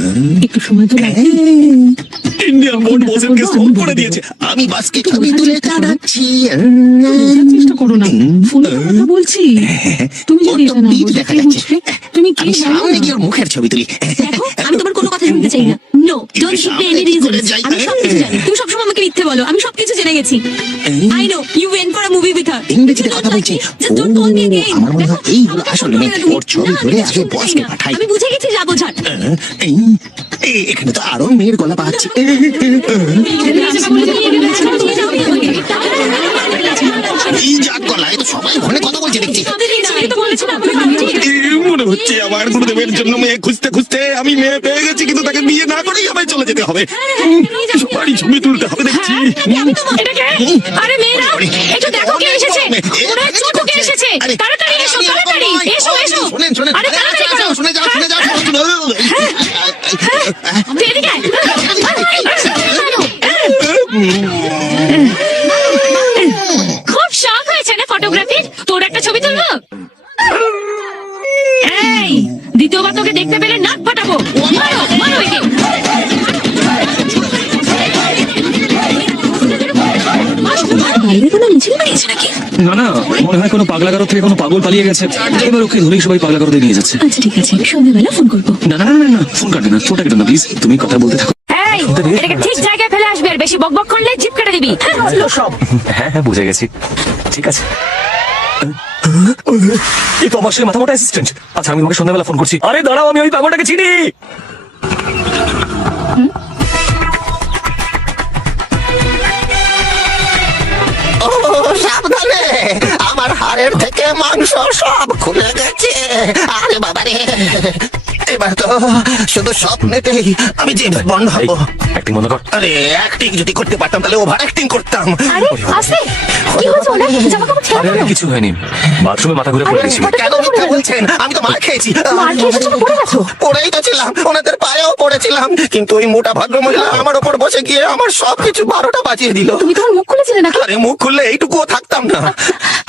একটু সময় তো লাগবে। ইন্ডিয়ান বোর্ড বসেরকে সলভ করে দিয়েছে। আমি বাসকে ছবি তুলে কাটাচ্ছি। বোঝার চেষ্টা করো না, ফোনে তো কথা বলছি। তুমি যদি এটা না বোঝো, কে বুঝবে? তুমি কি আমি সামনে গিয়ে ওর মুখের ছবি তুলি। দেখো, আমি তোমার কোনো কথা শুনতে চাই না। No, don't give me any reason. আমি সবকিছু জানি। তুমি সবসময় আমাকে মিথ্যে বলো। আমি সবকিছু জেনে গেছি। I know you went for a movie with her. ইংরেজিতে কথা বলছে। আমার মনে হয় এই হলো আসল মেয়ে। ওর ছবি তুলে আগে বসকে পাঠাই। আমি বুঝে গেছি, যাবো ঝাট। এখানে তো আরো মেয়ের গলা পাচ্ছি। এই যা গলা, এ তো সবাই ওখানে কথা বলছে দেখছি। মনে হচ্ছে আমার গুরুদেবের জন্য মেয়ে খুঁজতে খুঁজতে আমি মেয়ে পেয়ে গেছি, কিন্তু তাকে বিয়ে না করেই আমায় চলে যেতে হবে। সবারই ছবি তুলতে হবে দেখছি। আরে মেয়েরা, একটু দেখো কে এসেছে। ওরা ছোট কে এসেছে। তাড়াতাড়ি এসো, তাড়াতাড়ি এসো, এসো। শোনেন শোনেন, আরে তাড়াতাড়ি করো। শুনে যাও। এদিকে আয়। খুব শখ হয়েছে না ফটোগ্রাফির? তোর একটা ছবি তুলবো। এই দ্বিতীয়বার তোকে দেখতে পেলে নাক ফাটাবো। মারো মারো একে। বাইরে কোনো মিছিল বেরিয়েছে নাকি? না না, মনে হয় কোনো পাগলাগারো থেকে কোনো পাগল পালিয়ে গেছে, এবার ওকে ধরেই সবাই পাগলাগারোতে নিয়ে যাচ্ছে। আচ্ছা ঠিক আছে, সন্ধ্যাবেলা ফোন করবো। না না না না, ফোন কাটবে না, ফোনটা কেটে না প্লিজ, তুমি কথা বলতে থাকো। এই এটাকে ঠিক জায়গায় ফেলে আসবে, আর বেশি বকবক করলে জিপ কেটে দিবি। হ্যাঁ হ্যাঁ, বুঝে গেছি, ঠিক আছে। এই তো আমার সেই মাথা মোটা অ্যাসিস্ট্যান্ট। আচ্ছা, আমি তোমাকে সন্ধ্যাবেলা ফোন করছি। আরে দাঁড়াও, আমি ওই পাগলটাকে চিনি। সাবধানে, আমার হাড়ের থেকে মাংস সব খুলে গেছে। আরে বাবারে, এবার তো শুধু স্বপ্নেতেই আমি জেমস বন্ড হব। অ্যাক্টিং বন্ধ কর। আরে অ্যাক্টিং যদি করতে পারতাম তাহলে ওভার অ্যাক্টিং করতাম। আরে আসে কি হয়েছে ওনার জামা কাপড় ছেঁড়া আরে আরে কিছু হয়নি, বাথরুমে মাথা ঘুরে পড়ে গেছিল। কেন মিথ্যা বলছেন? আমি তো মার খেয়েছি। মার খেয়েছো তুমি পড়ে গেছো? পড়েই তো ছিলাম, ওনাদের পায়েও পড়েছিলাম, কিন্তু ওই মোটা ভদ্রমহিলা আমার ওপর বসে গিয়ে আমার সবকিছু 12টা বাজিয়ে দিল। তুমি তোমার মুখ খুলেছিলে নাকি? আরে মুখ খুললে এইটুকুও থাকতাম না।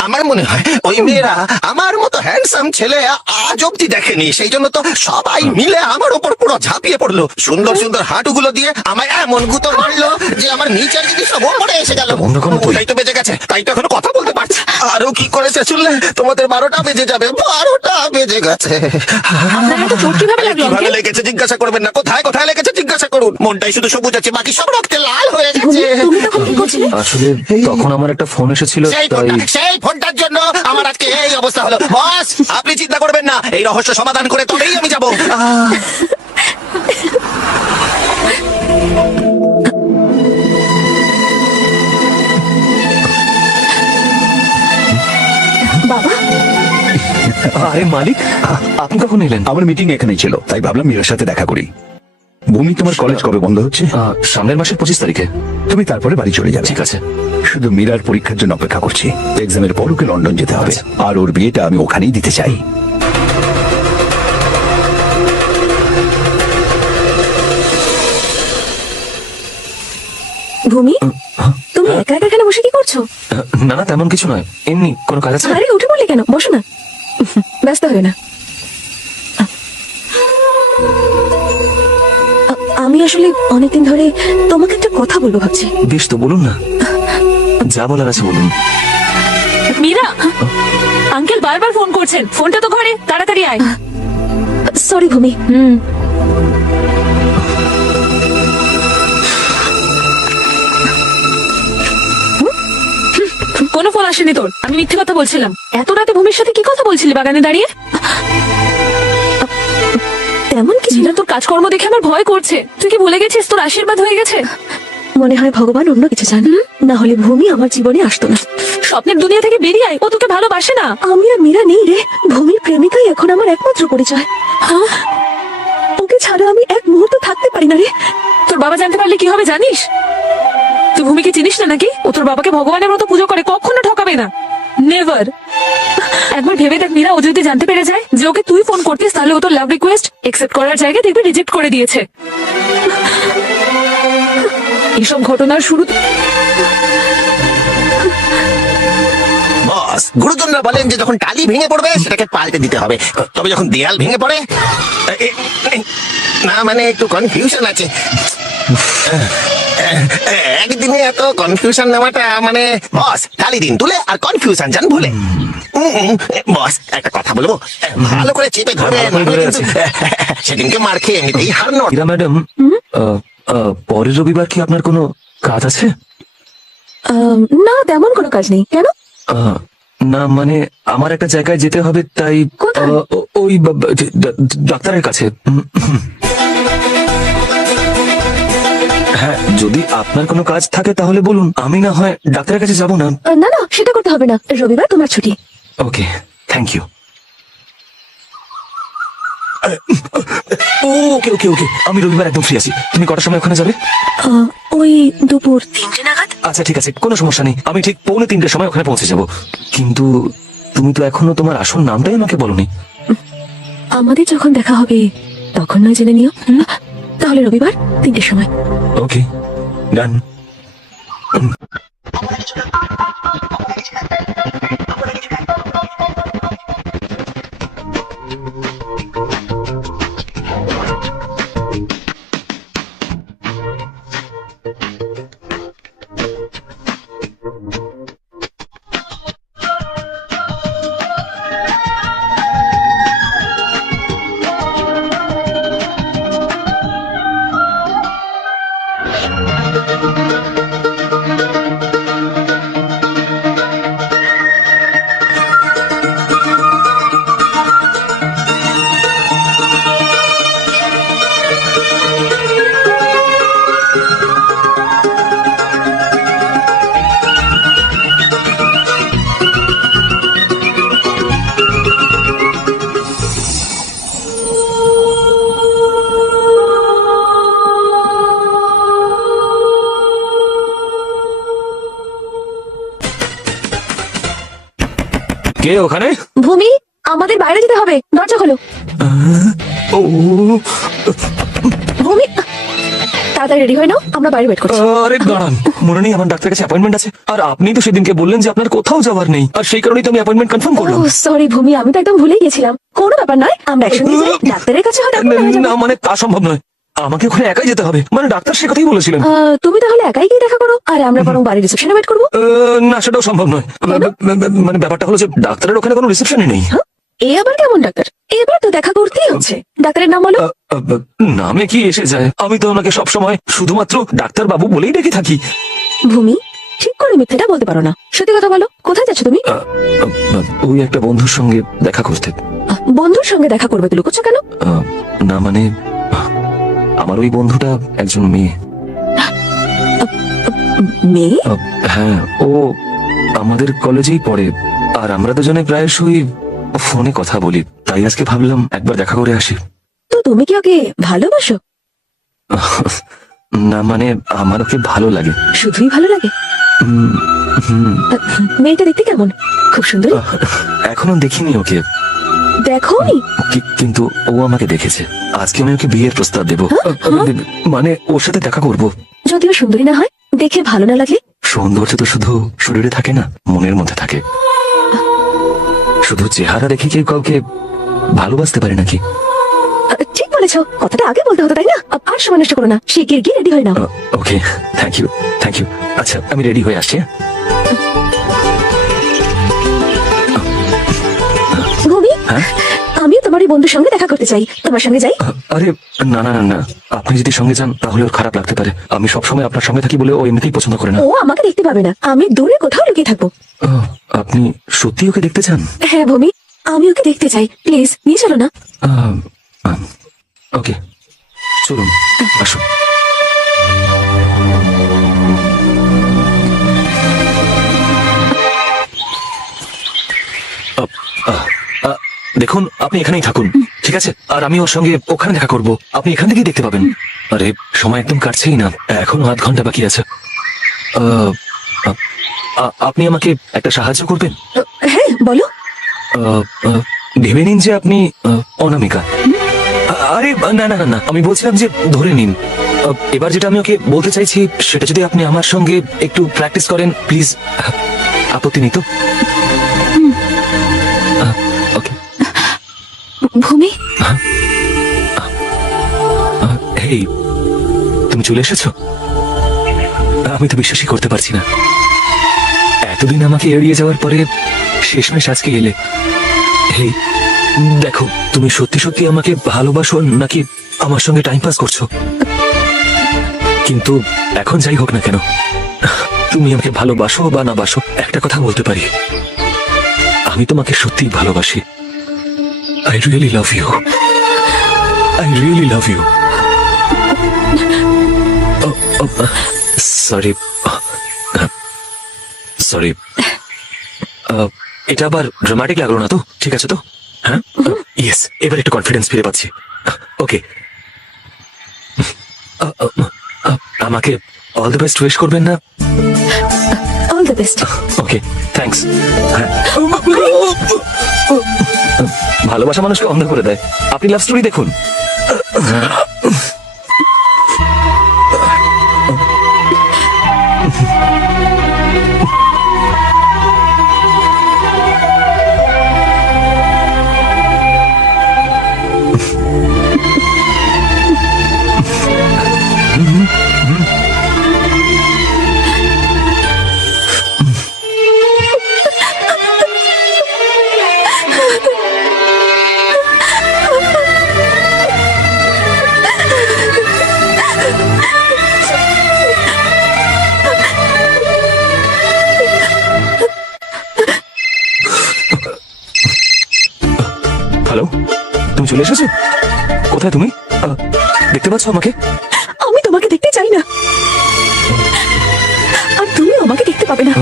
আমার মনে হয় ওই মেয়েরা আমার মতো হ্যান্ডসাম ছেলে আজ অব্দি দেখেনি, সেই জন্য তো সবাই মিলে আমার ওপর পুরো ঝাঁপিয়ে পড়লো। সুন্দর সুন্দর হাঁটুগুলো দিয়ে আমায় এমন গুতো মারলো যে আমার নিচের দিকে সব ওপরে এসে গেল। বন্ধ করো তুই। তাই তো বেজে গেছে, তাই তো এখনো কথা বলতে পারছি। আরো কি করেছে শুনলে? তোমাদের 12টা বেজে যাবে। 12টা বেজে গেছে। আপনার এত চোট কিভাবে লাগলো কিভাবে আঙ্কেল? লেগেছে জিজ্ঞাসা করবেন না, কোথায় কোথায় লেগেছে জিজ্ঞাসা করুন। মনটাই শুধু সবুজ আছে, বাকি সব রক্তে লাল হয়ে গেছে। তুমি তখন কি করছিলে? আসলে তখন আমার একটা ফোন এসেছিল, তাই সেই ফোনটার জন্য আমার আজকে এই অবস্থা হলো। বস আপনি চিন্তা করবেন না, এই রহস্য সমাধান করে তবেই আমি যাব। বাবা আরে মালিক, আপনি কখন এলেন? আমার মিটিং এখানেই ছিল, তাই ভাবলাম মীরার সাথে দেখা করি। ভূমি, তোমার কলেজ কবে বন্ধ হচ্ছে? সামনের মাসের 25 তারিখে। তুমি তারপরে বাড়ি চলে যাবে। ঠিক আছে। শুধু মীরার পরীক্ষার জন্য অপেক্ষা করছি। এক্সামের পর ওকে লন্ডন যেতে হবে, আর ওর বিয়েটা আমি ওখানেই দিতে চাই। ভূমি তুমি একা একা এখানে বসে কি করছো? না না, তেমন কিছু নয়, এমনি কোনো কাজ আছে? আরে উঠে বললে কেন, বসো না। ব্যস্ত হয়ে না। আমি আসলে অনেকদিন ধরে তোমাকে একটা কথা বলবো ভাবছি। বেশ, তো বলুন না, যা বলার আছে বলুন। মীরা, আঙ্কেল বারবার ফোন করছেন, ফোনটা তো ঘরে, তাড়াতাড়ি আয়। সরি ভূমি। কোনো ফোন আসেনি তোর? আমি মিথ্যে কথা বলছিলাম? এত রাতে ভূমির সাথে কি কথা বলছিলি বাগানে দাঁড়িয়ে? তেমন কিছু না, তোর কাজকর্ম দেখে আমার ভয় করছে। তুই কি ভুলে গেছিস তোর আশীর্বাদ হয়ে গেছে? মনে হয় ভগবান অন্য কিছু চান, না হলে ভূমি আমার জীবনে আসতো না। স্বপ্নের দুনিয়া থেকে বেরিয়ে আয়, ও তোকে ভালোবাসে না। আমি আর মীরা নেই রে, ভূমির প্রেমিকাই এখন আমার একমাত্র পরিচয়। হ্যাঁ, ওকে ছাড়া আমি এক মুহূর্ত থাকতে পারি না রে। তোর বাবা জানতে পারলে কি হবে জানিস? তুই ভূমিকে চিনিস না নাকি? ও তোর বাবাকে ভগবানের মতো পুজো করে, কখনো ঠকাবে না, নেভার। একবার ভেবে দেখ মীরা, ও যদি জানতে পেরে যায় যে ওকে তুই ফোন করতিস, তাহলে ও তোর লাভ রিকোয়েস্ট একসেপ্ট করার জায়গায় দেখবি রিজেক্ট করে দিয়েছে। এসব ঘটনার শুরু বস, গুরুজনরা বলেন যে যখন টালি ভেঙে পড়বে সেটাকে পাল্টে দিতে হবে, তবে যখন দেয়াল ভেঙে পড়ে না, মানে একটু কনফিউশন আছে। একদিনে এত কনফিউশন নেওয়াটা মানে, বস টালি দিন তুলে আর কনফিউশন যান ভুলে। বস একটা কথা বলবো, ভালো করে চেপে ধরে, ভালো করে ধরে আছি। সেদিনকে মার খেয়ে এমনিতেই হারনো। ইরা ম্যাডাম, পরের রবিবার কি আপনার কোনো কাজ আছে? না, তেমন কোনো কাজ নেই। কেন? না মানে আমার একটা জায়গায় যেতে হবে, তাই কোথায়? ওই ডাক্তারের কাছে। হ্যাঁ, যদি আপনার কোনো কাজ থাকে তাহলে বলুন, আমি না হয় ডাক্তারের কাছে যাব না। না না, সেটা করতে হবে না, রবিবার তোমার ছুটি। ওকে, থ্যাংক ইউ। ওকে ওকে ওকে, আমি রবিবার একদম ফ্রি আছি। তুমি কটার সময় ওখানে যাবে? ওই দুপুর 3টে নাগাদ। আচ্ছা ঠিক আছে, কোনো সমস্যা নেই, আমি ঠিক 2:45-র সময় ওখানে পৌঁছে যাব। কিন্তু তুমি তো এখনো তোমার আসল নামটাই আমাকে বলনি। আমাদের যখন দেখা হবে তখন নয় জেনে নিও। তাহলে রবিবার 3টের সময়। ওকে, ডান। কে ওখানে? ভূমি, আমাদের বাইরে যেতে হবে, দরজা খোলো। ও ভূমি, তাড়াতাড়ি রেডি হয়ে নাও, আমরা বাইরে ওয়েট করছি। আরে দাঁড়ান, মনে নেই আমার ডাক্তারের কাছে অ্যাপয়েন্টমেন্ট আছে? আর আপনি তো সেদিনকে বললেন যে আপনার কোথাও যাওয়ার নেই, আর সেই কারণেই তো আমি অ্যাপয়েন্টমেন্ট কনফার্ম ও করলাম। সরি ভূমি, আমি তো একদম ভুলেই গেছিলাম। কোনো ব্যাপার নয়, আমরা একসঙ্গে যাই, ডাক্তারের কাছে হয়তো আমরা হয়ে যাবো। না মানে তা সম্ভব নয়, আমাকে ওখানে একাই যেতে হবে, মানে ডাক্তার সে কথাই বলেছিলেন। তুমি তাহলে একাই গিয়ে দেখা করো, আর আমরা বরং বাড়ির রিসেপশনে ওয়েট করবো। না সেটাও সম্ভব নয়, মানে ব্যাপারটা হলো যে ডাক্তারের ওখানে কোনো রিসেপশনই নেই। এ আবার কেমন ডাক্তার? এবার তো দেখা করতেই হচ্ছে। ডাক্তারের নাম বলো। নামে কি এসে যায়? আমি তো ওনাকে সবসময় শুধুমাত্র ডাক্তার বাবু বলেই ডেকে থাকি। ভূমি, ঠিক করে মিথ্যাটা বলতে পারো না, সত্যি কথা বলো, কোথায় যাচ্ছ তুমি? ওই একটা বন্ধুর সঙ্গে দেখা করতে। বন্ধুর সঙ্গে দেখা করবে তো লুকোচ্ছ কেন? না মানে আমার ওই বন্ধুটা একজন মেয়ে। মেয়ে? হ্যাঁ, ও আমাদের কলেজেই পড়ে, আর আমরা দুজনে প্রায়শই ফোনে কথা বলি, তাই আজকে ভাবলাম একবার দেখা করে আসি। তো তুমি কি ওকে ভালোবাসো? না মানে আমার ওকে ভালো লাগে। শুধুই ভালো লাগে? মেয়েটা দেখতে কেমন? খুব সুন্দর। এখনো দেখিনি ওকে। দেখোনি? কিন্তু ও আমাকে দেখেছে। আজকে আমি ওকে বিয়ের প্রস্তাব দেবো, মানে ওর সাথে দেখা করব। যদিও সুন্দরী না হয়, দেখে ভালো না লাগে। সৌন্দর্য তো শুধু শরীরে থাকে না, মনের মধ্যে থাকে। শুধু চেহারা দেখে কেউ কাউকে ভালোবাসতে পারে নাকি? ঠিক বলেছো, কথাটা আগে বলতে হতো, তাই না? আর সময় নষ্ট করো না, শিগগির গিয়ে রেডি হয়ে নাও। ওকে, থ্যাংক ইউ থ্যাংক ইউ। আচ্ছা আমি রেডি হয়ে আসছি। ভূমি, হ্যাঁ? আমি তোমার এই বন্ধুর সঙ্গে দেখা করতে চাই, তোমার সঙ্গে যাই? আরে না না না না, আপনি যদি সঙ্গে যান তাহলে ওর খারাপ লাগতে পারে। আমি সবসময় আপনার সঙ্গে থাকি বলে ও এমনিতেই পছন্দ করে না। ও আমাকে দেখতে পাবে না, আমি দূরে কোথাও লুকিয়ে থাকবো। আপনি সত্যি ওকে দেখতে চান? হ্যাঁ ভূমি, আমি ওকে দেখতে চাই, প্লিজ নিয়ে চলো না। ওকে, চলুন আসুন। দেখুন, আপনি এখানেই থাকুন, ঠিক আছে? আর আমি ওর সঙ্গে ওখানে দেখা করব, আপনি এখান থেকেই দেখতে পাবেন। আরে সময় একদম কাটছেই না, এখনো আধ ঘন্টা বাকি আছে। আপনি আমাকে একটা সাহায্য করবেন? হ্যাঁ বলো। ভেবে নিন যে আপনি অনামিকা। আরে না না না না, আমি বলছিলাম যে ধরে নিন। এবার যেটা আমি ওকে বলতে চাইছি সেটা যদি আপনি আমার সঙ্গে একটু প্র্যাকটিস করেন প্লিজ, আপত্তি নেই তো? ওকে। ভূমি, হেই, তুমি চলে এসেছো? আমি তো বিশ্বাসই করতে পারছি না, এতদিন আমাকে এড়িয়ে যাওয়ার পরে শেষমেশ আজকে এলে। হেই দেখো, তুমি সত্যি সত্যি আমাকে ভালোবাসো নাকি আমার সঙ্গে টাইম পাস করছো? কিন্তু এখন যাই হোক না কেন, তুমি আমাকে ভালোবাসো বা না বাসো, একটা কথা বলতে পারি, আমি তোমাকে সত্যিই ভালোবাসি। I really love you. I really love you. Sorry. Sorry. এটা আবার ড্রামাটিক লাগলো না তো? ঠিক আছে তো? হ্যাঁ, ইয়েস, এবার একটু কনফিডেন্স ফিরে পাচ্ছি। ওকে, আমাকে অল দ্য বেস্ট উইশ করবেন না? All the best. Okay, thanks. ভালোবাসা মানুষকে অন্ধ করে দেয়। আপনি লাভ স্টোরি দেখুন। হ্যালো, তুমি চলে এসেছো? কোথায় তুমি? দেখতে পাচ্ছ আমাকে? আমি তোমাকে দেখতে চাই না, আর তুমি আমাকে দেখতে পাবে না।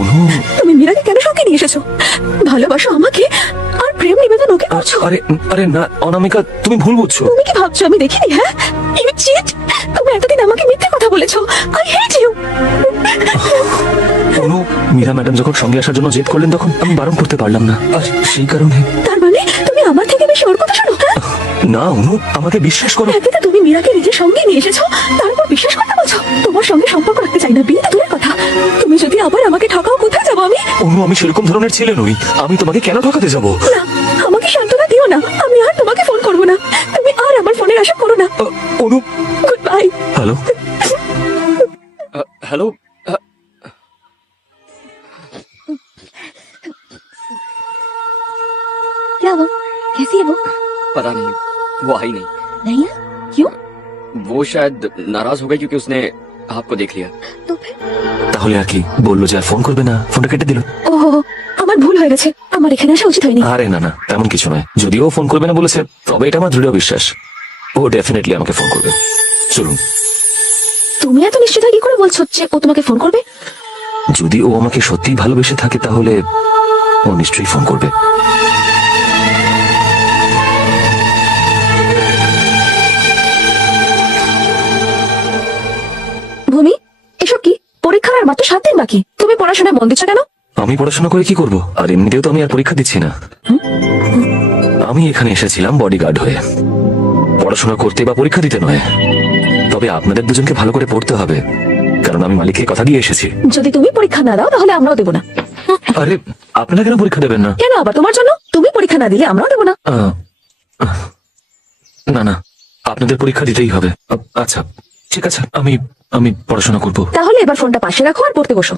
অনু, তুমি মীরাকে কেন সঙ্গে নিয়ে এসেছো? ভালোবাসো আমাকে আর প্রেম নিবেদন ওকে করছো। আরে আরে না অনামিকা, তুমি ভুল বুঝছো। তুমি কি ভাবছো আমি দেখিনি? হ্যাঁ, ইউ চিট। তুমি এতদিন আমাকে মিথ্যে কথা বলেছো। I hate you. Anu, Meera madam যখন সঙ্গে আসার জন্য জেদ করলেন তখন আমি বারণ করতে পারলাম না, আর সেই কারণে। তার মানে তুমি আমার থেকে বেশি ওর কথা শোনো, হ্যাঁ? না অনু, আমাকে বিশ্বাস করো। একে তো তুমি মীরাকে নিজের সঙ্গে নিয়ে এসেছো, তারপর বিশ্বাস করতে বলছো তোমার সঙ্গে সম্পর্ক রাখতে চাই না, বিয়ে তো দূরের কথা। তুমি যদি আবার আমাকে ঠকাও, কোথায় যাবো আমি? অনু, আমি সেরকম ধরনের ছেলে নই, আমি তোমাকে কেন ঠকাতে যাবো? না, আমাকে সান্ত্বনা দিও না, আমি আর তোমাকে ফোন করবো না, তুমি আর আমার ফোনের আশা করো না। অনু, গুড বাই। হ্যালো हेलो क्या हुआ? कैसी है वो? पता नहीं, वो आई नहीं। नहीं है? क्यों? वो शायद नाराज हो गई क्योंकि उसने आपको देख लिया। तो फिर? তাহলে আর কি? বললো যে আর ফোন করবে না, ফোনটা কেটে দিল। ওহো, আমার ভুল হয়ে গেছে, আমার এখানে আসা উচিত হয়নি। আরে না না, তেমন কিছু নয়। যদিও ফোন করবে না বলেছে, তবে এটা আমার দৃঢ় বিশ্বাস ও ডেফিনেটলি আমাকে ফোন করবে। চলুন। তুমি এত নিশ্চিত কি করে বলছো যে ও তোমাকে ফোন করবে? যদি ও আমাকে সত্যিই ভালোবেসে থাকে তাহলে ও নিশ্চয়ই ফোন করবে। ভূমি, এসব কি? পরীক্ষার আর মাত্র 7 দিন বাকি, তুমি পড়াশোনায় মন দিচ্ছ কেন? আমি পড়াশোনা করে কি করব? আর এমনিতেও তো আমি আর পরীক্ষা দিচ্ছি না। আমি এখানে এসেছিলাম বডিগার্ড হয়ে, পড়াশোনা করতে বা পরীক্ষা দিতে নয়। তবে আপনাদের দুজনকে ভালো করে পড়তে হবে, কারণ আমি মালিককে কথা দিয়ে এসেছি। যদি তুমি পরীক্ষা না দাও তাহলে আমরাও দেবো না। আরে আপনারা কেন পরীক্ষা দেবেন না? কেন আবার তোমার জন্য? তুমি পরীক্ষা না দিলে আমরাও দেবো না। না না, আপনাদের পরীক্ষা দিতেই হবে। আচ্ছা ঠিক আছে, আমি আমি পড়াশোনা করব। তাহলে এবার ফোনটা পাশে রাখো আর পড়তে বসো।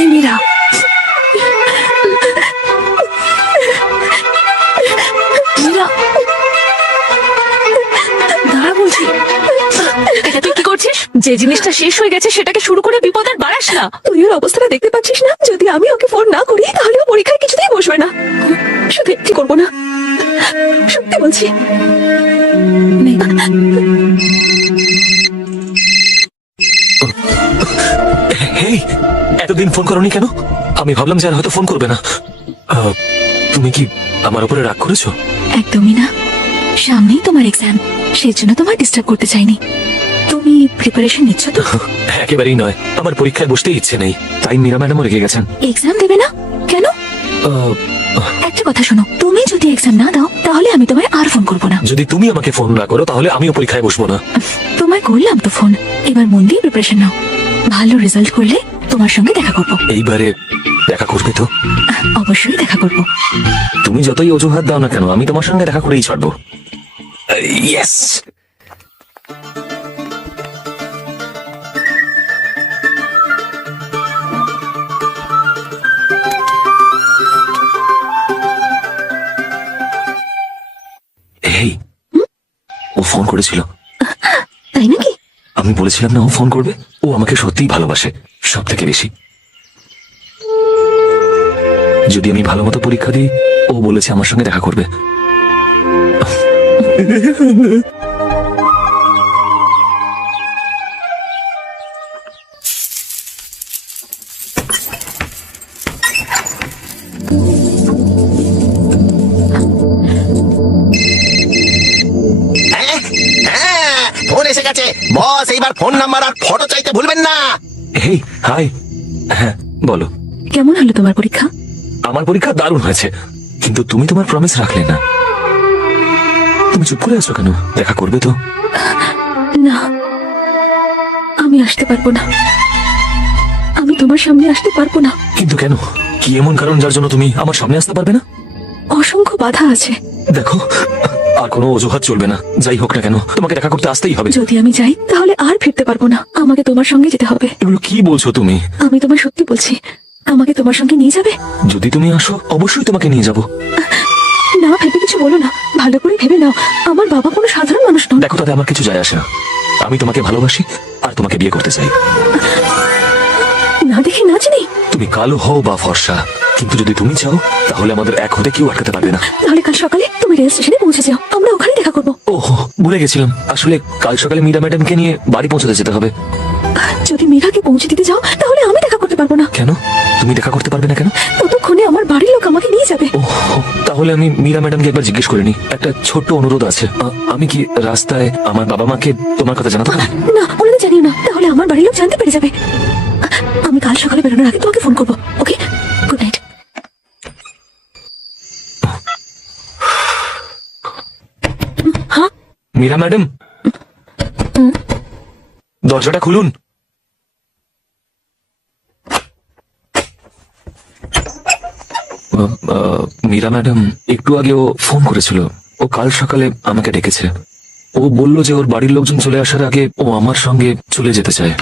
এই মীরা, মীরা, দাঁড়া বলছি। এটা তুই কি করছিস? যে জিনিসটা শেষ হয়ে গেছে সেটাকে শুরু করে বিপদ আর বাড়াস না। তুই ওর অবস্থাটা দেখতে পাচ্ছিস না? যদি আমি ওকে ফোন না করি তাহলে ও পরীক্ষায় কিছুতেই বসবে না। শুধু কি করবো না, সত্যি বলছি। হেই, এতদিন ফোন করনি কেন? আমি ভাবলাম যে আর হয়তো ফোন করবে না। তুমি কি আমার উপরে রাগ করেছো? একদমই না, সামনেই তোমার এক্সাম, সেই জন্য তোমার ডিস্টার্ব করতে চাইনি। তুমি প্রিপারেশন নিচ্ছ তো? একেবারেই নয়, আমার পরীক্ষায় বসতে ইচ্ছে নেই, তাই মীরা ম্যাডামও রেগে গেছেন। এক্সাম দেবে না কেন? আহ, একটা কথা শোনো, তুমি যদি এক্সাম না দাও তাহলে আমি তোমায় আর ফোন করবো না। যদি তুমি আমাকে ফোন না করো তাহলে আমিও পরীক্ষায় বসবো না। তোমায় করলাম তো ফোন, এবার মন দিয়ে প্রিপারেশন নাও। ভালো রেজাল্ট করলে তোমার সঙ্গে দেখা করবো। এইবারে দেখা করবে তো? অবশ্যই দেখা করবো। তুমি যতই অজুহাত দাও না কেন, আমি তোমার সঙ্গে দেখা করেই ছাড়বো। ইয়েস। এই, ও ফোন করেছিল। তাই নাকি? আমি বলেছিলাম না ও ফোন করবে? ও আমাকে সত্যিই ভালোবাসে, সব থেকে বেশি। যদি আমি ভালো মতো পরীক্ষা দিই, ও বলেছে আমার সঙ্গে দেখা করবে। হ্যাঁ, ফোন এসে গেছে বস। এইবার ফোন নাম্বার আর ফটো চাইতে ভুলবেন না। এই হাই, হ্যাঁ বলো। কেমন হলো তোমার পরীক্ষা? আমার পরীক্ষা দারুণ হয়েছে, কিন্তু তুমি তোমার প্রমিস রাখলে না। তুমি চুপ করে আছো কেন? দেখা করবে তো? না, আমি আসতে পারবো না, আমি তোমার সামনে আসতে পারবো না। কিন্তু কেন? কি এমন কারণ যার জন্য তুমি আমার সামনে আসতে পারবে না? অসংখ্য বাধা আছে। দেখো, আর কোনো অজুহাত চলবে না। যাই হোক না কেন, তোমাকে দেখা করতে আসতেই হবে। যদি আমি যাই তাহলে আর ফিরতে পারবো না, আমাকে তোমার সঙ্গে যেতে হবে। এগুলো কি বলছো তুমি? আমি তোমার সত্যি বলছি, আমাকে তোমার সঙ্গে নিয়ে যাবে? যদি তুমি আসো অবশ্যই তোমাকে নিয়ে যাব। না ভেবে কিছু বলো না, ভালো করে ভেবে নাও, আমার বাবা কোনো সাধারণ মানুষ নন। দেখো, তাতে আমার কিছু যায় আসে না। আমি তোমাকে ভালোবাসি আর তোমাকে বিয়ে করতে চাই। না দেখে না চিনি। তুমি কালো হও বা ফর্সা, কিন্তু যদি তুমি চাও তাহলে আমাদের এক হতে কেউ আটকাতে পারবে না। তাহলে কাল সকালে তুমি রেল স্টেশনে পৌঁছে যাও, আমরা ওখানে দেখা করবো। ওহ, ভুলে গেছিলাম, আসলে কাল সকালে মীরা ম্যাডামকে নিয়ে বাড়ি পৌঁছাতে যেতে হবে। যদি মীরাকে পৌঁছে দিতে যাও তাহলে আমি দেখা করতে পারবো না। কেন? তুমি দেখা করতে পারবে না কেন? ততক্ষণে আমার বাড়ির লোক আমাকে নিয়ে যাবে। ওহ, তাহলে আমি মীরা ম্যাডামকে একবার জিজ্ঞেস করে নি। একটা ছোট্ট অনুরোধ আছে, আমি কি রাস্তায় আমার বাবা মাকে তোমার কথা জানাতে পারি? না, ওনাদের জানিও না, তাহলে আমার বাড়ির লোক জানতে পেরে যাবে। আমি কাল সকালে বেরোনোর আগে তোমাকে ফোন করবো। ওকে, গুড নাইট। হ্যাঁ, মীরা ম্যাডাম, দরজাটা খুলুন। মীরা ম্যাডাম একটু আগে ও ফোন করেছিল। ও কাল সকালে আমাকে ডেকেছে। ও বলল যে ওর বাড়ির লোকজন চলে আসার আগে ও আমার সঙ্গে চলে যেতে চায়।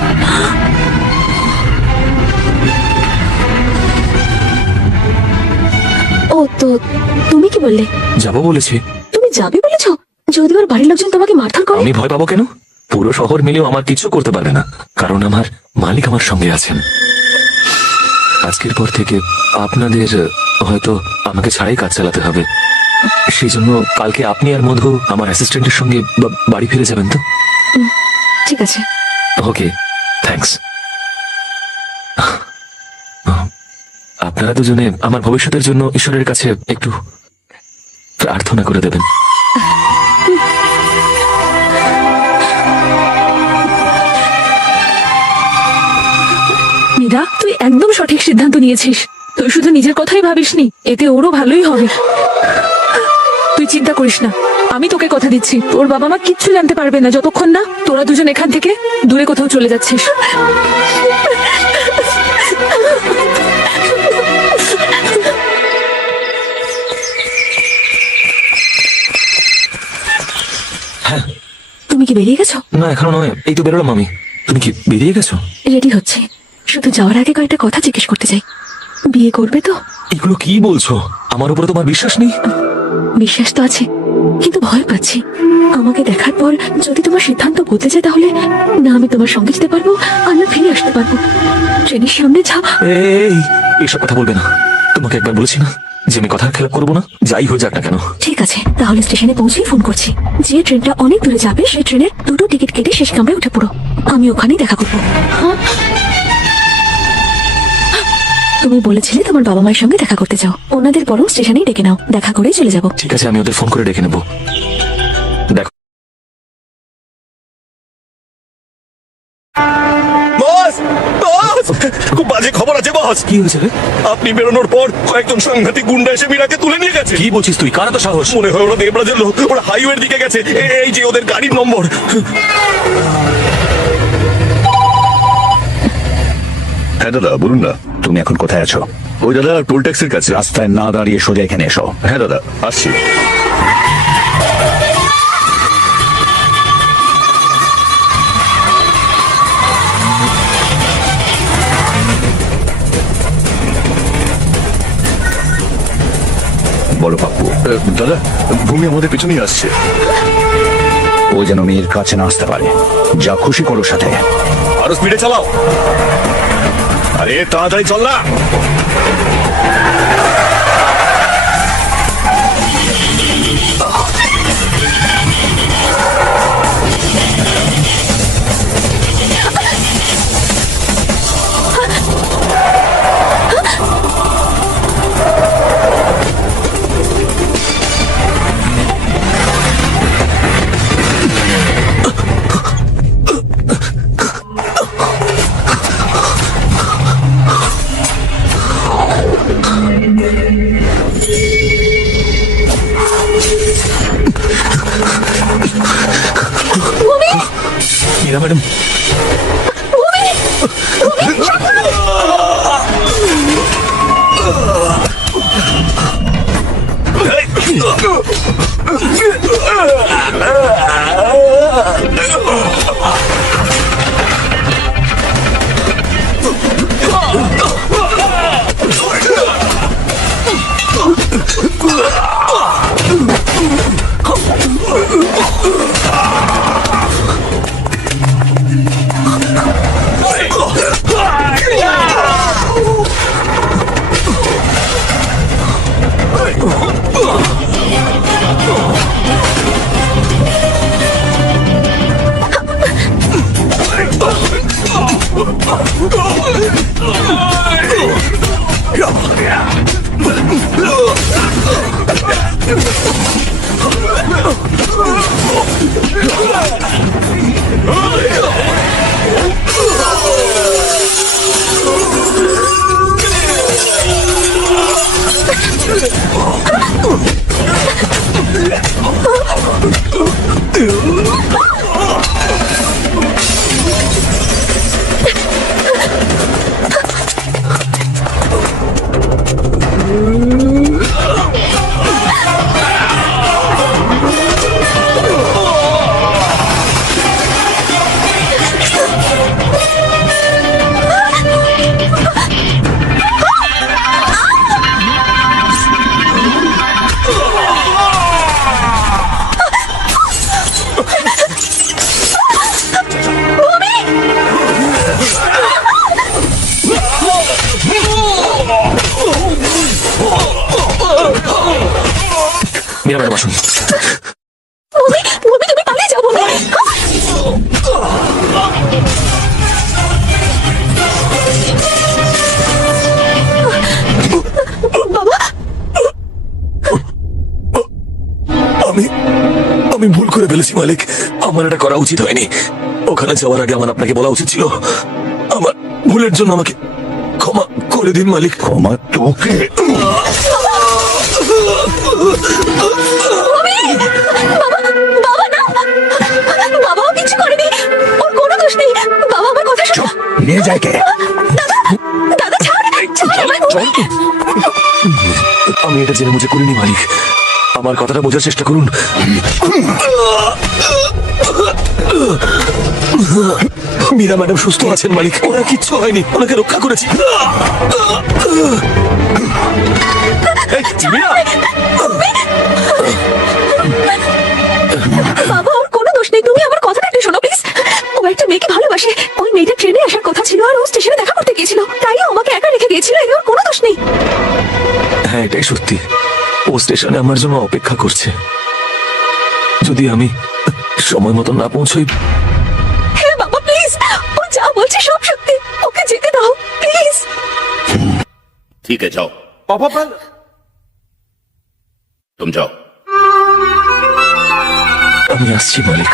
ও তো তুমি কি বললে? যাবো বলেছি। তুমি যাবে বলেছো? যদি ওর বাড়ির লোকজন তোমাকে মারধর করে? আমি ভয় পাবো কেন? পুরো শহর মিলেও আমার কিছু করতে পারবে না, কারণ আমার মালিক আমার সঙ্গে আছেন। আজকের পর থেকে আপনাদের হয়তো আমাকে ছাড়াই কাজ চালাতে হবে। সেই জন্য কালকে আপনি আর মধু আমার অ্যাসিস্ট্যান্টের সঙ্গে বাড়ি ফিরে যাবেন তো? ঠিক আছে। ওকে, থ্যাঙ্কস। আপনারা দুজনে আমার ভবিষ্যতের জন্য ঈশ্বরের কাছে একটু প্রার্থনা করে দেবেন। মীরা, তুই একদম সঠিক সিদ্ধান্ত নিয়েছিস। তুই শুধু নিজের কথাই ভাবিসনি, এতে ওরও ভালোই হবে। তুই চিন্তা করিস না, আমি তোকে কথা দিচ্ছি, তোর বাবা মা কিচ্ছু জানতে পারবে না যতক্ষণ না তোরা দুজন এখান থেকে দূরে কোথাও চলে যাচ্ছিস। তুমি কি বেরিয়ে গেছো? না, এখনো নয়, এই তো বেরোলাম আমি। তুমি কি বেরিয়ে গেছো? রেডি হচ্ছে, শুধু যাওয়ার আগে কয়েকটা কথা জিজ্ঞেস করতে চাই। বিয়ে করবে তো? এগুলো কি বলছো? আমার উপরে তোমার বিশ্বাস নেই? বিশ্বাস তো আছে, কিন্তু ভয় পাচ্ছি। আমাকে দেখার পর যদি তোমার সিদ্ধান্ত বদলে যায় তাহলে না আমি তোমার সঙ্গে যেতে পারবো আর না ফিরে আসতে পারবো। ট্রেনের সামনে যাও। এই, এসব কথা বলবে না। তোমাকে একবার বলেছি না যে আমি কথার খেলাপ করবো না, যাই হয়ে যাক না কেন। ঠিক আছে, তাহলে স্টেশনে পৌঁছেই ফোন করছি। যে ট্রেনটা অনেক দূরে যাবে সেই ট্রেনের 2টো টিকিট কেটে শেষ কামরায় উঠে পড়ো, আমি ওখানেই দেখা করবো। তুমি বলেছিলে তোমার বাবা মায়ের সঙ্গে দেখা করতে চাও, ওনাদের বরং স্টেশনেই ডেকে নাও, দেখা করেই চলে যাবো। ঠিক আছে, আমি ওদের ফোন করে ডেকে নেবো। বস, বস, খুব বাজে খবর আছে বস। কি হয়েছে রে? আপনি বেরোনোর পর কয়েকজন সাংঘাতিক গুন্ডা এসে মীরাকে তুলে নিয়ে গেছে। কি বলছিস তুই? কারা তো সাহস? মনে হয় ওরা দেবরাজের লোক। ওরা হাইওয়ের দিকে গেছে। এই যে ওদের গাড়ির নম্বর। হ্যাঁ দাদা, বলুন না। তুমি এখন কোথায় আছো? ওই দাদা টোল ট্যাক্সির কাছে। রাস্তায় না দাঁড়িয়ে সোজা এখানে এসো। হ্যাঁ দাদা, আসছি। বলো পাপ্পু। দাদা, ভূমি আমাদের পেছনেই আসছে। ও যেন মেয়ের কাছে না আসতে পারে। যা খুশি করো সাথে। আরো স্পিডে চালাও। আরে তাড়াতাড়ি চল না। মীরা ম্যাডাম, মীরা ম্যাডাম আসুন। ভূমি ভূমি তুমি পালিয়ে যাও ভূমি। বাবা আমি ভুল করে ফেলেছি মালিক, আমার এটা করা উচিত হয়নি। ওখানে যাওয়ার আগে আমার আপনাকে বলা উচিত ছিল। আমার ভুলের জন্য আমাকে ক্ষমা করে দিন মালিক। ক্ষমা তোকে? বাবা না, বাবাও কিছু করেনি, ওর কোনো দোষ নেই। বাবা আমার কথা শোনো। নিয়ে যায় কে? দাদা ছাড়, ছাড় আমায় ভূমি। আমি এটা জেনে বুঝে করিনি মালিক, আমার কথাটা বোঝার চেষ্টা করুন। মীরা ম্যাডাম সুস্থ আছেন মালিক, ওরা কিচ্ছু হয়নি, ওনাকে রক্ষা করেছি। বাবা ওর কোনো দোষ নেই, তুমি আমার কথাটা একটু শোনো প্লিজ। ও একটা মেয়েকে ভালোবাসে, ওই মেয়েটা ট্রেনে আসার কথা ছিল আর ও স্টেশনে দেখা করতে গিয়েছিল, তাই ও আমাকে একা রেখে গিয়েছিল। এর ওর কোনো দোষ নেই। হ্যাঁ এটাই সত্যি, ও স্টেশনে আমার জন্য অপেক্ষা করছে। যদি আমি সময় মতো না পৌঁছই। হ্যাঁ বাবা প্লিজ, ও যা বলছে সব সত্যি, ওকে যেতে দাও প্লিজ। ठीक है जाओ। पापा तुम जाओ। আমি আসছি মালিক।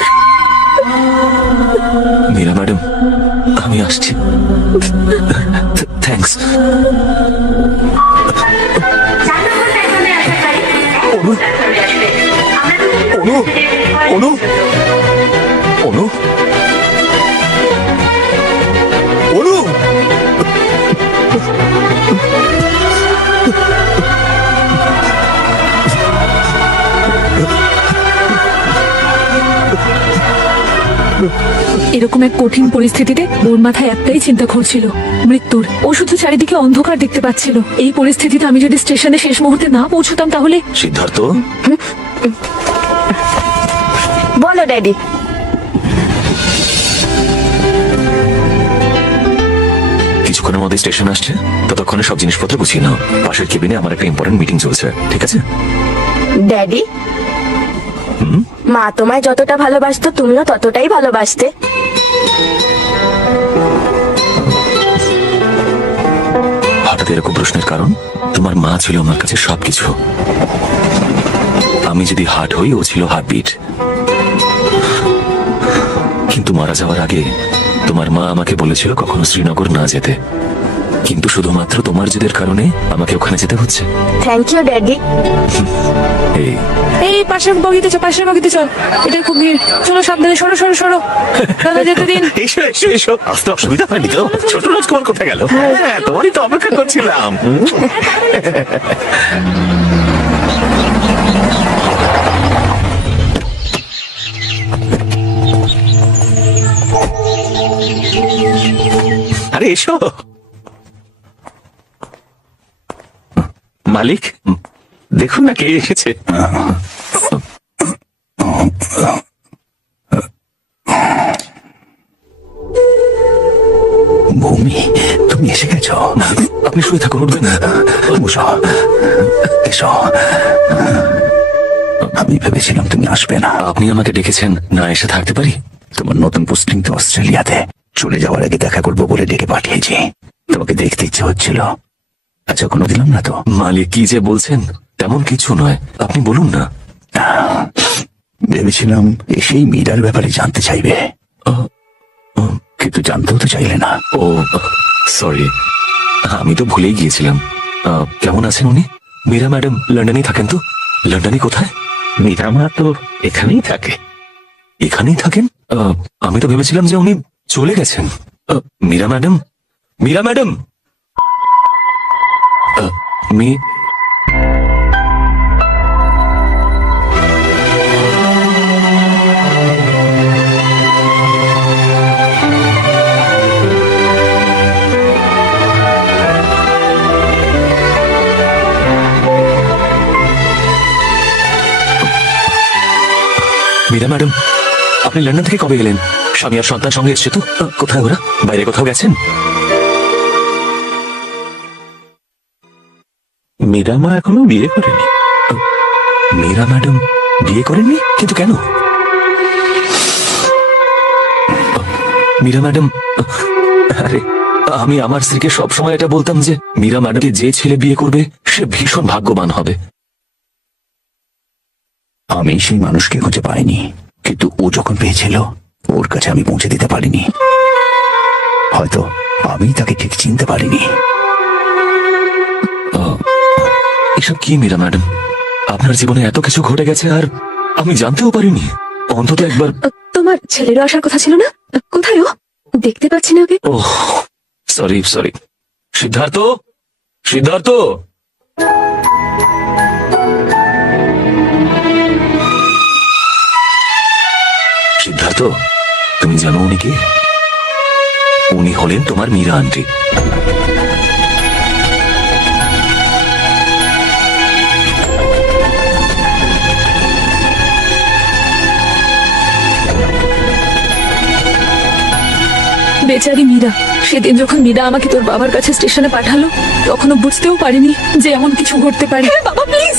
মীরা ম্যাডাম আমি আসছি। থ্যাঙ্কস। অনু অনু অনু অনু অনু এরকম এক কঠিন পরিস্থিতিতে ওর মাথায় একটাই চিন্তা ঘুরছিল, মৃত্যুর। ও শুধু চারিদিকে অন্ধকার দেখতে পাচ্ছিল। এই পরিস্থিতিতে আমি যদি স্টেশনে শেষ মুহূর্তে না পৌঁছতাম তাহলে। সিদ্ধার্থ বলো ড্যাডি। কিছুক্ষণের মধ্যে স্টেশন আসছে, ততক্ষণে সব জিনিসপত্র গুছিয়ে নাও। পাশের কেবিনে আমার একটা ইম্পর্টেন্ট মিটিং চলছে, ঠিক আছে? ড্যাডি, মা তোমায় যতটা ভালোবাসতো তুমিও ততটাই ভালোবাসতে। হঠাৎ এরকম প্রশ্নের কারণ? তোমার মা ছিল আমার কাছে সবকিছু। আমি যদি হার্ট হই, ও ছিল হার্টবিট। কিন্তু মারা যাওয়ার আগে তোমার মা আমাকে বলেছিল কখনো শ্রীনগর না যেতে, কিন্তু শুধুমাত্র তোমার জেদের কারণে আমাকে ওখানে যেতে হচ্ছে। Thank you daddy. এই এই পাশের বগিতে চল, পাশের বগিতে চল, এটা খুব ভিড়। চলো সাবধানে, সরো সরো সরো, দাদা যেতে দিন। এসো এসো এসো, আসতে অসুবিধা হয়নি তো? ছোট রাজকুমার কোথায় গেল? হ্যাঁ তোমারই তো অপেক্ষা করছিলাম। আরে এসো। মালিক দেখুন না কে এসেছে। ভূমি তুমি এসে গেছো? আপনি শুয়ে থাকুন, উঠবেন না। বসো, এসো। আমি ভেবেছিলাম তুমি আসবে না। আপনি আমাকে ডেকেছেন, না এসে থাকতে পারি? তোমার নতুন পোস্টিং তো অস্ট্রেলিয়াতে, চলে যাওয়ার আগে দেখা করবো বলে ডেকে পাঠিয়েছি। তোমাকে দেখতে ইচ্ছে হচ্ছিল, আচ্ছা কোনো দিলাম না তো? মালিক কি যে বলছেন, তেমন কিছু নয়, আপনি বলুন না। ভেবেছিলাম এসেই মীরার ব্যাপারে জানতে চাইবে, কিন্তু জানতেও তো চাইলে না। ও সরি, আমি তো ভুলেই গিয়েছিলাম। কেমন আছেন উনি? মীরা ম্যাডাম লন্ডনেই থাকেন তো? লন্ডনে কোথায়? মীরা মা তো এখানেই থাকে। এখানেই থাকেন? আমি তো ভেবেছিলাম যে উনি চলে গেছেন। মীরা ম্যাডাম, মীরা ম্যাডাম, মি মীরা ম্যাডাম, আপনি লন্ডন থেকে কবে গেলেন? স্বামী আর সন্তান সঙ্গে এসছে তো? কোথায় ওরা? বাইরে কোথাও গেছেন? মীরা মা এখনো বিয়ে করেনি। মীরা ম্যাডাম বিয়ে করেননি? কিন্তু কেন? মীরা ম্যাডাম, আরে আমি আমার স্ত্রীকে সবসময় এটা বলতাম যে মীরা ম্যাডামকে যে ছেলে বিয়ে করবে সে ভীষণ ভাগ্যবান হবে। আমি সেই মানুষকে খুঁজে পাইনি, কিন্তু ও যখন পেয়েছিল ওর কাছে আমি পৌঁছে দিতে পারিনি। হয়তো আমি তাকে ঠিক চিনতে পারিনি। এসব কি মীরা ম্যাডাম? আপনার জীবনে এত কিছু ঘটে গেছে আর আমি জানতেও পারিনি। অন্তত একবার। তোমার ছেলেরও আসার কথা ছিল না? কোথায় ও? দেখতে পাচ্ছি না ওকে। ওহ, সরি সরি। সিদ্ধার্থ, সিদ্ধার্থ, সিদ্ধার্থ, তুমি জানো উনি কে? উনি হলেন তোমার মীরা আন্টি। বেচারি মীরা, সেদিন যখন মীরা আমাকে তোর বাবার কাছে স্টেশনে পাঠালো তখনও বুঝতেও পারিনি যে এমন কিছু ঘটতে পারে। বাবা প্লিজ।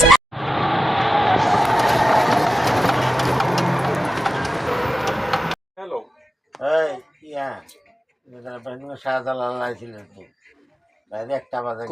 শাহজালাল ছিল একটা বাজে